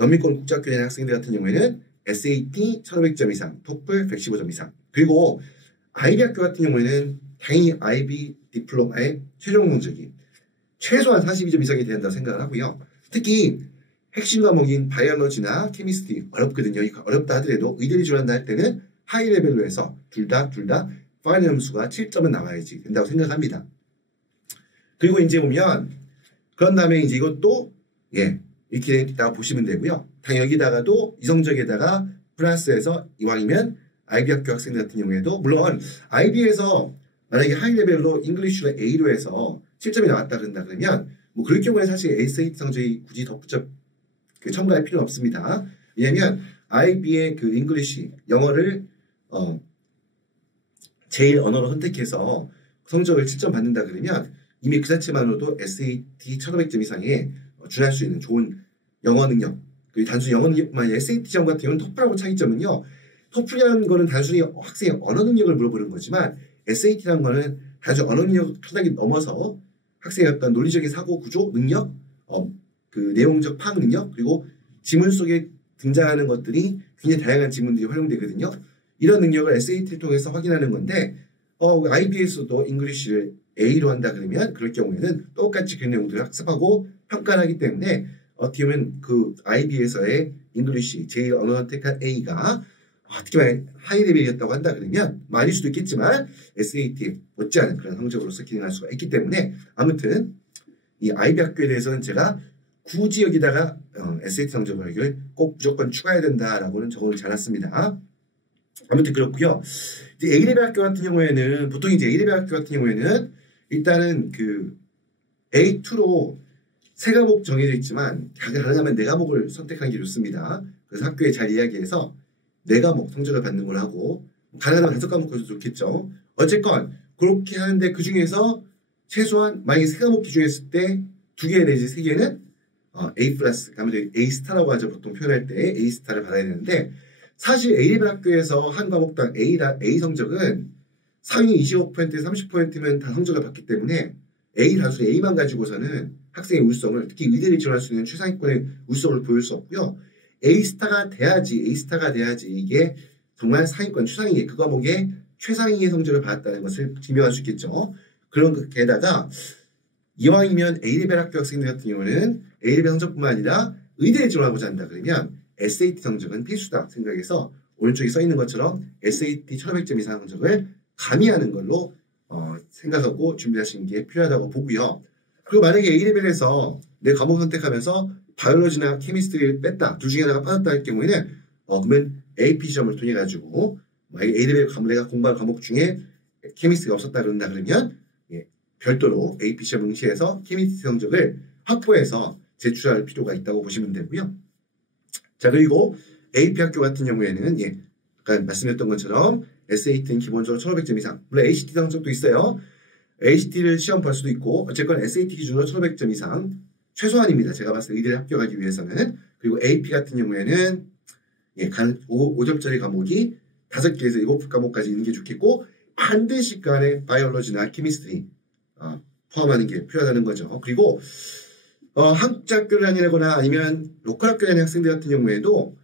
영미권 국제학교 다니는 학생들 같은 경우에는 SAT 1500점 이상, 토플 115점 이상. 그리고 IB 학교 같은 경우에는 당연히 IB 디플로마의 최종 성적이 최소한 42점 이상이 된다고 생각을 하고요. 특히 핵심 과목인 바이올로지나 케미스트리 어렵거든요. 어렵다 하더라도 의대를 지원한다 할 때는 하이 레벨로 해서 둘 다 파이널 점수가 7점은 나와야지 된다고 생각합니다. 그리고 이제 보면 그런 다음에 이제 이것도 이렇게 있다가 보시면 되고요. 당연히 여기다가도 이 성적에다가 플러스해서 이왕이면 IB 학교 학생들 같은 경우에도 물론 IB에서 만약에 하이 레벨로 잉글리쉬로 A로 해서 7점이 나왔다 그러면 뭐 그럴 경우에 사실 SAT 성적이 굳이 덧붙여 첨가할 필요는 없습니다. 왜냐하면 IB의 그 잉글리쉬 영어를 제일 언어로 선택해서 성적을 7점 받는다 그러면 이미 그 자체만으로도 SAT 1500점 이상에 준할 수 있는 좋은 영어 능력. 그리고 단순히 영어 능력뿐만 아니라 SAT 시험 같은 경우는 토플하고 차이점은요. 토플이라는 거는 단순히 학생의 언어 능력을 물어보는 거지만 SAT라는 거는 단순히 언어 능력 하나기 넘어서 학생의 어떤 논리적인 사고 구조 능력, 그 내용적 파악 능력, 그리고 지문 속에 등장하는 것들이 굉장히 다양한 지문들이 활용되거든요. 이런 능력을 SAT를 통해서 확인하는 건데 IB에서도 잉글리쉬를 A로 한다 그러면 그럴 경우에는 똑같이 그 내용들을 학습하고 평가를 하기 때문에 어떻게 보면 그 IB에서의 잉글리쉬 제일 언어 선택한 A가 어떻게 보면 하이 레벨이었다고 한다 그러면 많을 수도 있겠지만 SAT 못지않은 그런 성적으로서 기능할 수가 있기 때문에 아무튼 이 IB 학교에 대해서는 제가 굳이 여기다가 SAT 성적을 꼭 무조건 추가해야 된다라고는 적어놓지 않았습니다. 아무튼 그렇고요. 이제 A레벨 학교 같은 경우에는 보통 이제 A레벨 학교 같은 경우에는 일단은 그 A2로 세 과목 정해져 있지만 가능하면 네 과목을 선택하는 게 좋습니다. 그래서 학교에 잘 이야기해서 네 과목 성적을 받는 걸 하고 가능하면 5과목 해도 좋겠죠. 어쨌건 그렇게 하는데 그 중에서 최소한 만약에 세 과목 기준했을 때 2개 내지 3개는 A 플러스, 아무래도 A 스타라고 하죠. 보통 표현할 때 A 스타를 받아야 되는데 사실 A레벨 학교에서 한 과목당 A 성적은 상위 25%에서 30%면 다 성적을 받기 때문에 단순히 A만 가지고서는 학생의 우수성을 특히 의대를 지원할 수 있는 최상위권의 우수성을 보일 수 없고요. A스타가 돼야지 이게 정말 상위권 최상위의 그 과목의 최상위의 성적을 받았다는 것을 증명할 수 있겠죠. 그런 게다가 이왕이면 A레벨 학교 학생들 같은 경우는 A레벨 성적뿐만 아니라 의대에 지원하고자 한다 그러면 SAT 성적은 필수다 생각해서 오른쪽에 써있는 것처럼 SAT 1500점 이상 성적을 가미하는 걸로 생각하고 준비하시는 게 필요하다고 보고요. 그리고 만약에 A레벨에서 내 과목 선택하면서 바이올로지나 케미스트리를 뺐다, 둘 중에 하나가 빠졌다 할 경우에는 그러면 AP 시험을 통해 가지고 만약에 A레벨 내가 공부할 과목 중에 케미스트리가 없었다 그런다 그러면 별도로 AP 시험 응시해서 케미스트리 성적을 확보해서 제출할 필요가 있다고 보시면 되고요. 자, 그리고 AP 학교 같은 경우에는 아까 말씀드렸던 것처럼 SAT는 기본적으로 1500점 이상, 물론 ACT 성적도 있어요. ACT를 시험 볼 수도 있고 어쨌건 SAT 기준으로 1500점 이상 최소한입니다. 제가 봤을 때 의대에 합격하기 위해서는. 그리고 AP 같은 경우에는 5점짜리 과목이 5개에서 7과목까지 있는 게 좋겠고 반드시 간에 바이올로지나 케미스트리 포함하는 게 필요하다는 거죠. 그리고 한국자 학교를 다니거나 아니면 로컬 학교 다니는 학생들 같은 경우에도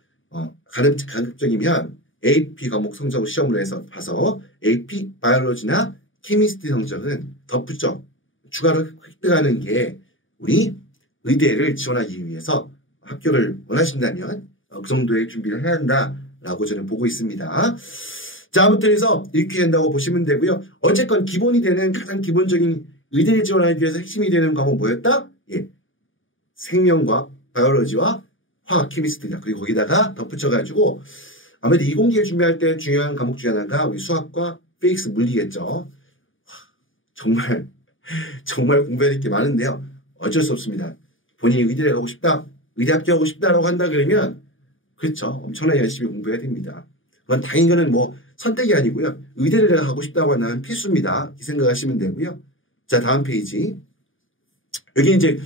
가급적이면 AP 과목 성적을 시험으로 해서 봐서 AP 바이올로지나 케미스트리 성적은 덧붙여 추가로 획득하는 게 우리 의대를 지원하기 위해서 합격을 원하신다면 그 정도의 준비를 해야 한다라고 저는 보고 있습니다. 자, 아무튼 해서 이렇게 된다고 보시면 되고요. 어쨌건 기본이 되는 가장 기본적인 의대를 지원하기 위해서 핵심이 되는 과목 뭐였다? 예, 생명과학, 바이올로지와 화학, 케미스트리다. 그리고 거기다가 덧붙여가지고 아무래도 이공계를 준비할 때 중요한 과목 중에 하나가 우리 수학과 피직스, 물리겠죠. 정말 공부해야 될 게 많은데요. 어쩔 수 없습니다. 본인이 의대를 가고 싶다, 의대 합격하고 싶다라고 한다 그러면 그렇죠. 엄청나게 열심히 공부해야 됩니다. 그건 당연히 이거는 뭐 선택이 아니고요. 의대를 내가 가고 싶다고 한다면 필수입니다. 이 생각하시면 되고요. 자, 다음 페이지. 여기 이제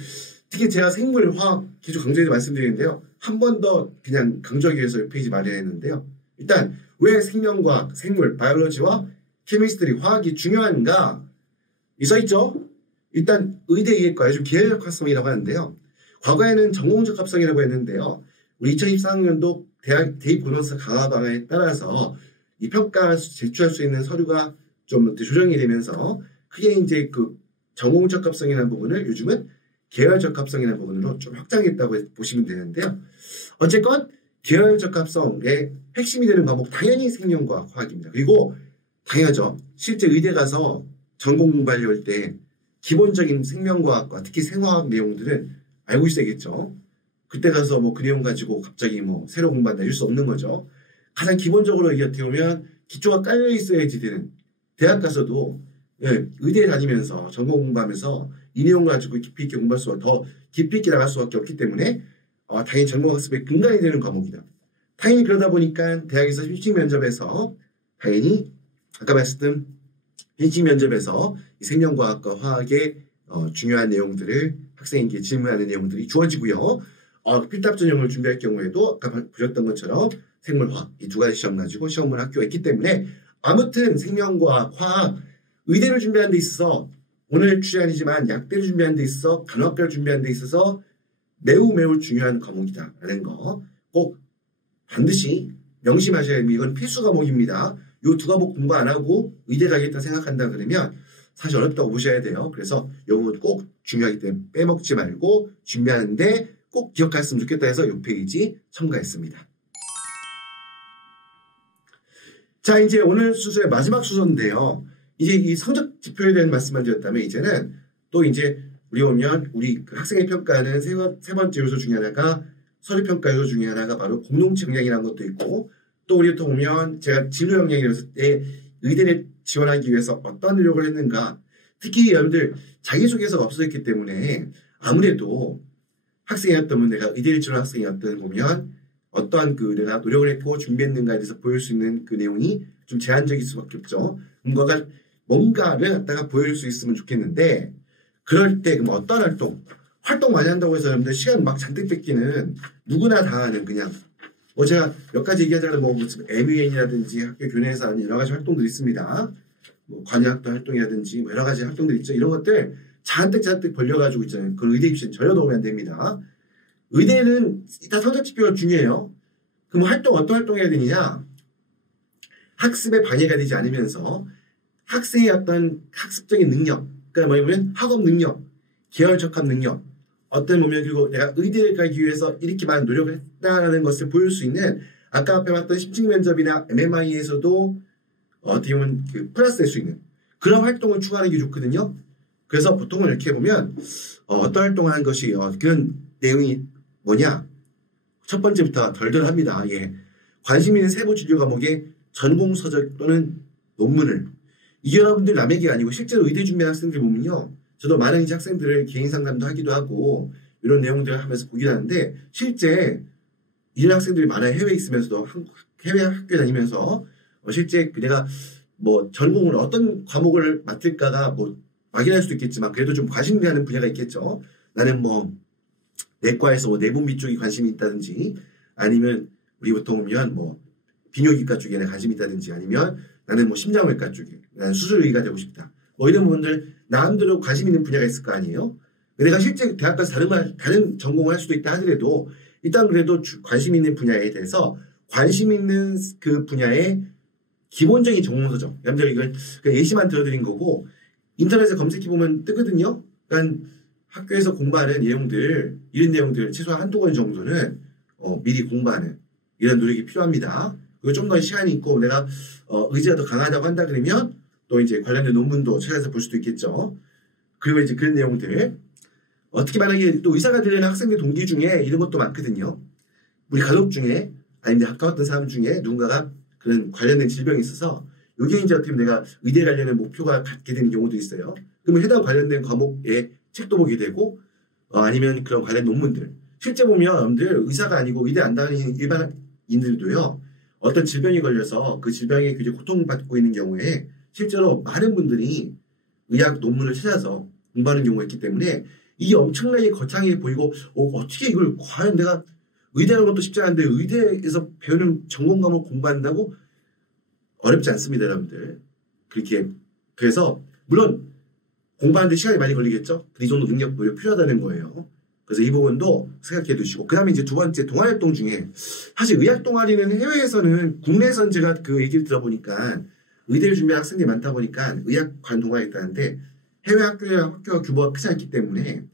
특히 제가 생물, 화학 계속 강조해서 말씀드리는데요. 한 번 더 그냥 강조하기 위해서 이 페이지 마련했는데요. 일단 왜 생명과학, 생물, 바이올로지와 케미스트리, 화학이 중요한가? 써있죠? 일단 의대 이해과에 좀 계열적합성이라고 하는데요. 과거에는 전공적합성이라고 했는데요. 우리 2024학년도 대학 대입 보너스 강화 방안에 따라서 이 평가 제출할 수 있는 서류가 좀 조정이 되면서 크게 이제 그 전공적합성이라는 부분을 요즘은 계열적합성이라는 부분으로 좀 확장했다고 보시면 되는데요. 어쨌건 계열적합성의 핵심이 되는 과목 당연히 생명과학, 화학입니다. 그리고 당연하죠. 실제 의대 가서 전공 공부하려고 할 때 기본적인 생명과학과 특히 생화학 내용들은 알고 있어야겠죠. 그때 가서 뭐 그 내용 가지고 갑자기 뭐 새로 공부한다 이럴 수 없는 거죠. 가장 기본적으로 이게 어떻게 보면 기초가 깔려 있어야지 되는, 대학 가서도 예, 의대에 다니면서 전공 공부하면서 이 내용 가지고 깊이 있게 공부할 수가 더 깊이 있게 나갈 수밖에 없기 때문에 당연히 전공학습의 근간이 되는 과목이다. 당연히 그러다 보니까 대학에서 필직 면접에서 당연히 아까 말씀드린 필직 면접에서 이 생명과학과 화학의 중요한 내용들을 학생에게 질문하는 내용들이 주어지고요. 필답 전형을 준비할 경우에도 아까 보셨던 것처럼 생물화학 이 두 가지 시험 가지고 시험을 합격했기 때문에 아무튼 생명과학, 화학 의대를 준비하는 데 있어서 오늘 주제아니지만 약대를 준비하는 데 있어서 간호학과를 준비하는 데 있어서 매우 중요한 과목이다라는 거 꼭 반드시 명심하셔야 됩니다. 이건 필수 과목입니다. 이 두 과목 공부 안 하고 의대 가겠다 생각한다 그러면 사실 어렵다고 보셔야 돼요. 그래서 이 부분 꼭 중요하기 때문에 빼먹지 말고 준비하는데 꼭 기억했으면 좋겠다 해서 이 페이지 첨가했습니다. 자, 이제 오늘 수수의 마지막 수소인데요. 이제 이 성적 지표에 대한 말씀을 드렸다면 이제는 또 이제 우리 오면 우리 그 학생의 평가는 세 번째 요소 중에 하나가 서류 평가 요소 중에 하나가 바로 공동체 역량이라는 것도 있고 또 우리 또 보면 제가 진로 역량이라고 했을 때 의대를 지원하기 위해서 어떤 노력을 했는가 특히 여러분들 자기소개서가 없어졌기 때문에 아무래도 학생이었다면 내가 의대를 지원한 학생이었던 보면 어떠한 그 내가 노력을 했고 준비했는가에 대해서 보일 수 있는 그 내용이 좀 제한적일 수밖에 없죠. 뭔가를 갖다가 보여줄 수 있으면 좋겠는데 그럴 때 그럼 어떤 활동 많이 한다고 해서 여러분들 시간 막 잔뜩 뺏기는 누구나 다 하는 그냥 제가 몇 가지 얘기하자면 뭐 무슨 MUN이라든지 학교 교내에서 하는 여러 가지 활동들이 있습니다. 뭐 관여학도 활동이라든지 뭐 여러 가지 활동들이 있죠. 이런 것들 잔뜩 벌려가지고 있잖아요. 그런 의대 입시는 전혀 도움이 안 됩니다. 의대는 일단 성적 지표가 중요해요. 그럼 어떤 활동해야 되느냐? 학습에 방해가 되지 않으면서 학생의 어떤 학습적인 능력, 그러니까 뭐냐면 학업 능력, 계열적합 능력, 어떤 보면 그리고 내가 의대를 가기 위해서 이렇게 많은 노력을 했다는 것을 보일 수 있는 아까 앞에 봤던 심층 면접이나 MMI에서도 어떻게 보면 그 플러스 될 수 있는 그런 활동을 추구하는 게 좋거든요. 그래서 보통은 이렇게 보면 어떤 활동을 하는 것이 그런 내용이 뭐냐? 첫 번째부터 덜덜합니다. 예. 관심 있는 세부 진료 과목의 전공 서적 또는 논문을 이게 여러분들 남의 게 아니고 실제로 의대 준비하는 학생들 보면요. 저도 많은 이제 학생들을 개인 상담도 하기도 하고 이런 내용들을 하면서 보긴 하는데 실제 이런 학생들이 많아요. 해외에 있으면서도 해외 학교 다니면서 실제 내가 뭐 전공을 어떤 과목을 맡을까가 뭐 막연할 수도 있겠지만 그래도 좀 관심 가는 분야가 있겠죠. 나는 뭐 내과에서 뭐 내분비 쪽이 관심이 있다든지 아니면 우리 보통 보면 뭐 비뇨기과 쪽에 관심이 있다든지 아니면 나는 뭐 심장외과 쪽에 나는 수술의가 되고 싶다. 뭐 이런 부분들 나름대로 관심 있는 분야가 있을 거 아니에요. 내가 실제 대학 가서 다른 전공을 할 수도 있다 하더라도 일단 그래도 관심 있는 분야에 대해서 관심 있는 그 분야의 기본적인 전공서적. 여러분들 이걸 예시만 들어드린 거고 인터넷에 검색해보면 뜨거든요. 그러니까 학교에서 공부하는 내용들, 이런 내용들 최소한 한두 권 정도는 미리 공부하는 이런 노력이 필요합니다. 그리고 좀 더 시간이 있고 내가 의지가 더 강하다고 한다 그러면 또 이제 관련된 논문도 찾아서 볼 수도 있겠죠. 그리고 이제 그런 내용들 어떻게 만약에 또 의사가 되려는 학생들 동기 중에 이런 것도 많거든요. 우리 가족 중에 아니면 가까웠던 사람 중에 누군가가 그런 관련된 질병이 있어서 이게 이제 어떻게 보면 내가 의대 관련된 목표가 갖게 되는 경우도 있어요. 그러면 해당 관련된 과목에 책도 보게 되고 아니면 그런 관련 논문들 실제 보면 여러분들 의사가 아니고 의대 안 다니는 일반인들도요. 어떤 질병이 걸려서 그 질병에 굉장히 고통받고 있는 경우에 실제로 많은 분들이 의학 논문을 찾아서 공부하는 경우가 있기 때문에 이게 엄청나게 거창해 보이고 어떻게 이걸 과연 내가 의대하는 것도 쉽지 않은데 의대에서 배우는 전공 과목 공부한다고 어렵지 않습니다, 여러분들. 그렇게 그래서 물론 공부하는데 시간이 많이 걸리겠죠. 이 정도 능력 노력 필요하다는 거예요. 그래서 이 부분도 생각해 두시고 그 다음에 이제 두 번째 동아리활동 중에 사실 의학 동아리는 해외에서는 국내에서는 제가 그 얘기를 들어보니까 의대를 준비하는 학생들이 많다 보니까 의학관 동아리 있다는데 해외 학교와 규모가 크지 않기 때문에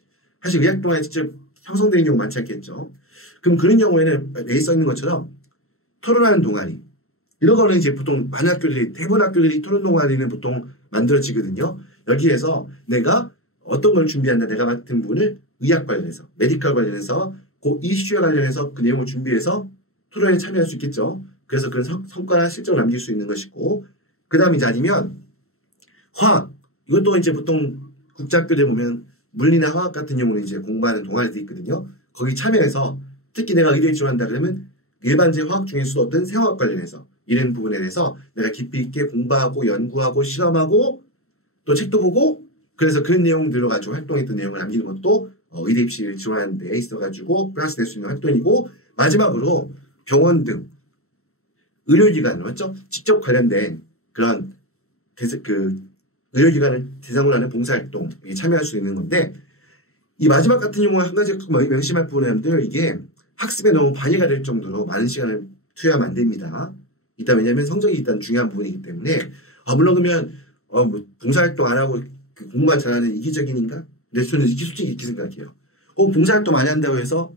사실 의학 동아리 직접 형성되는 경우 많지 않겠죠. 그럼 그런 경우에는 내에 써 있는 것처럼 토론하는 동아리 이런 거는 이제 보통 많은 학교들이 대부분 학교들이 토론 동아리는 보통 만들어지거든요. 여기에서 내가 어떤 걸 준비한다 내가 맡은 부분을 의학 관련해서 메디컬 관련해서 그 이슈에 관련해서 그 내용을 준비해서 토론에 참여할 수 있겠죠. 그래서 그런 성과나 실적을 남길 수 있는 것이고 그 다음에 이제 아니면 화학 이것도 이제 보통 국제학교들 보면 물리나 화학 같은 경우는 이제 공부하는 동아리도 있거든요. 거기 참여해서 특히 내가 의대에 지원한다 그러면 일반적인 화학 중에서도 어떤 생화학 관련해서 이런 부분에 대해서 내가 깊이 있게 공부하고 연구하고 실험하고 또 책도 보고 그래서 그런 내용들로 가지고 활동했던 내용을 남기는 것도 의대 입시를 지원하는 데 있어가지고 플러스 될 수 있는 활동이고 마지막으로 병원 등 의료기관 맞죠? 직접 관련된 그런 의료기관을 대상으로 하는 봉사활동에 참여할 수 있는 건데 이 마지막 같은 경우는 한 가지 명심할 부분은 이게 학습에 너무 방해가 될 정도로 많은 시간을 투여하면 안 됩니다. 일단 왜냐하면 성적이 일단 중요한 부분이기 때문에 물론 그러면 뭐 봉사활동 안 하고 공부만 잘하는 이기적인인가? 근데 저는 솔직히 이렇게 생각해요. 꼭 봉사활동 많이 한다고 해서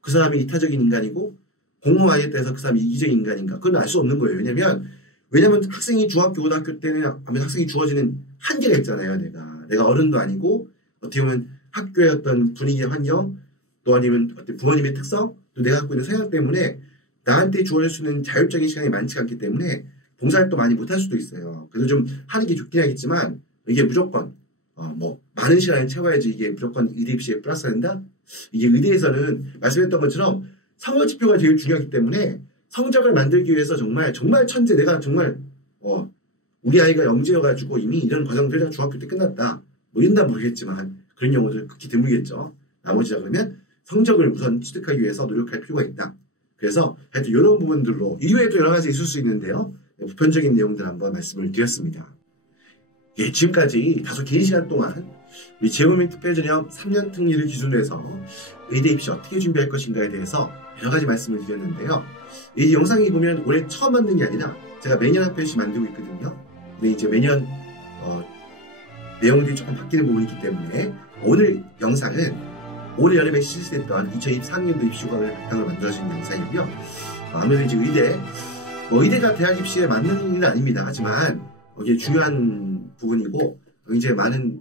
그 사람이 이타적인 인간이고 공부 많이 했다 해서 그 사람이 이기적인 인간인가? 그건 알 수 없는 거예요. 왜냐면 학생이 중학교, 고등학교 때는 아니면 학생이 주어지는 한계가 있잖아요. 내가 어른도 아니고 어떻게 보면 학교의 어떤 분위기 환경 또 아니면 어떤 부모님의 특성 또 내가 갖고 있는 성향 때문에 나한테 주어질 수 있는 자율적인 시간이 많지 않기 때문에 봉사활동 많이 못할 수도 있어요. 그래서 좀 하는 게 좋긴 하겠지만 이게 무조건 뭐 많은 시간을 채워야지 이게 무조건 의대 입시에 플러스 된다? 이게 의대에서는 말씀했던 것처럼 성적 지표가 제일 중요하기 때문에 성적을 만들기 위해서 정말 천재 내가 정말 우리 아이가 영재여가지고 이미 이런 과정들 중학교 때 끝났다 뭐 이런다 모르겠지만 그런 경우들 극히 드물겠죠. 나머지라 그러면 성적을 우선 취득하기 위해서 노력할 필요가 있다. 그래서 하여튼 이런 부분들로 이외에도 여러 가지 있을 수 있는데요. 보편적인 내용들 한번 말씀을 드렸습니다. 예, 지금까지 다소 긴 시간 동안 우리 재호민 특별전형 3년 특리를 기준으로 해서 의대 입시 어떻게 준비할 것인가에 대해서 여러 가지 말씀을 드렸는데요. 이 영상이 보면 올해 처음 만든 게 아니라 제가 매년 한 편씩 만들고 있거든요. 근데 이제 매년 내용들이 조금 바뀌는 부분이 있기 때문에 오늘 영상은 올 여름에 실시됐던 2024학년도 입시과를 바탕으로 만들어진 영상이고요. 아무래도 이제 의대가 대학 입시에 맞는 일은 아닙니다. 하지만 이게 중요한 부분이고 이제 많은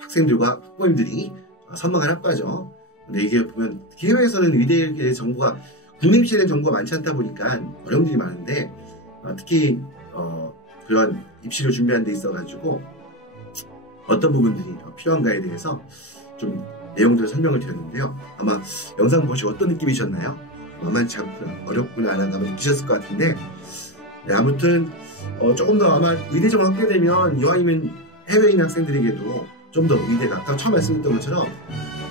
학생들과 학부모님들이 선망한 학과죠. 근데 이게 보면 해외에서는 의대에 대한 정보가 국내 입시에 대한 정보가 많지 않다 보니까 어려움들이 많은데 특히 그런 입시를 준비하는 데 있어가지고 어떤 부분들이 필요한가에 대해서 좀 내용들을 설명을 드렸는데요. 아마 영상 보시고 어떤 느낌이셨나요? 만만치 않구나, 어렵구나 라는 감을 느끼셨을 것 같은데 네, 아무튼 조금 더 아마 의대 정학하게 되면 이왕이면 해외에 있는 학생들에게도 좀 더 의대가 아까 처음 말씀드렸던 것처럼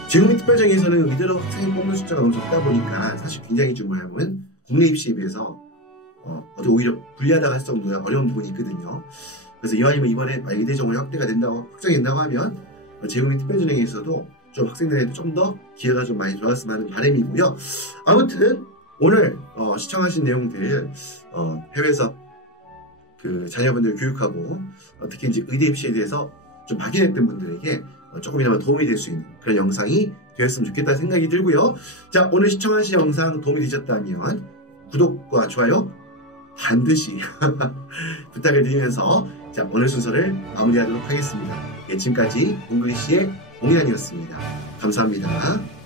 지금 특별정에서는 의대로 학생이 뽑는 숫자가 너무 적다 보니까 사실 굉장히 좀 국내 입시에 비해서 오히려 불리하다고 할 정도의 어려운 부분이 있거든요. 그래서 이왕이면 이번에 의대 정원이 확대가 된다고 확정된다고 하면 재국민 특별전형에서도 좀 학생들에게 좀 더 기회가 좀 많이 들어왔으면 하는 바람이고요. 아무튼 오늘 시청하신 내용들 해외에서 그 자녀분들 교육하고 특히 이제 의대 입시에 대해서 좀 막연했던 분들에게 조금이나마 도움이 될 수 있는 그런 영상이 되었으면 좋겠다는 생각이 들고요. 자, 오늘 시청하신 영상 도움이 되셨다면 구독과 좋아요 반드시 부탁을 드리면서 자, 오늘 순서를 마무리하도록 하겠습니다. 예, 지금까지 잉글리시의 옹이란이었습니다. 감사합니다.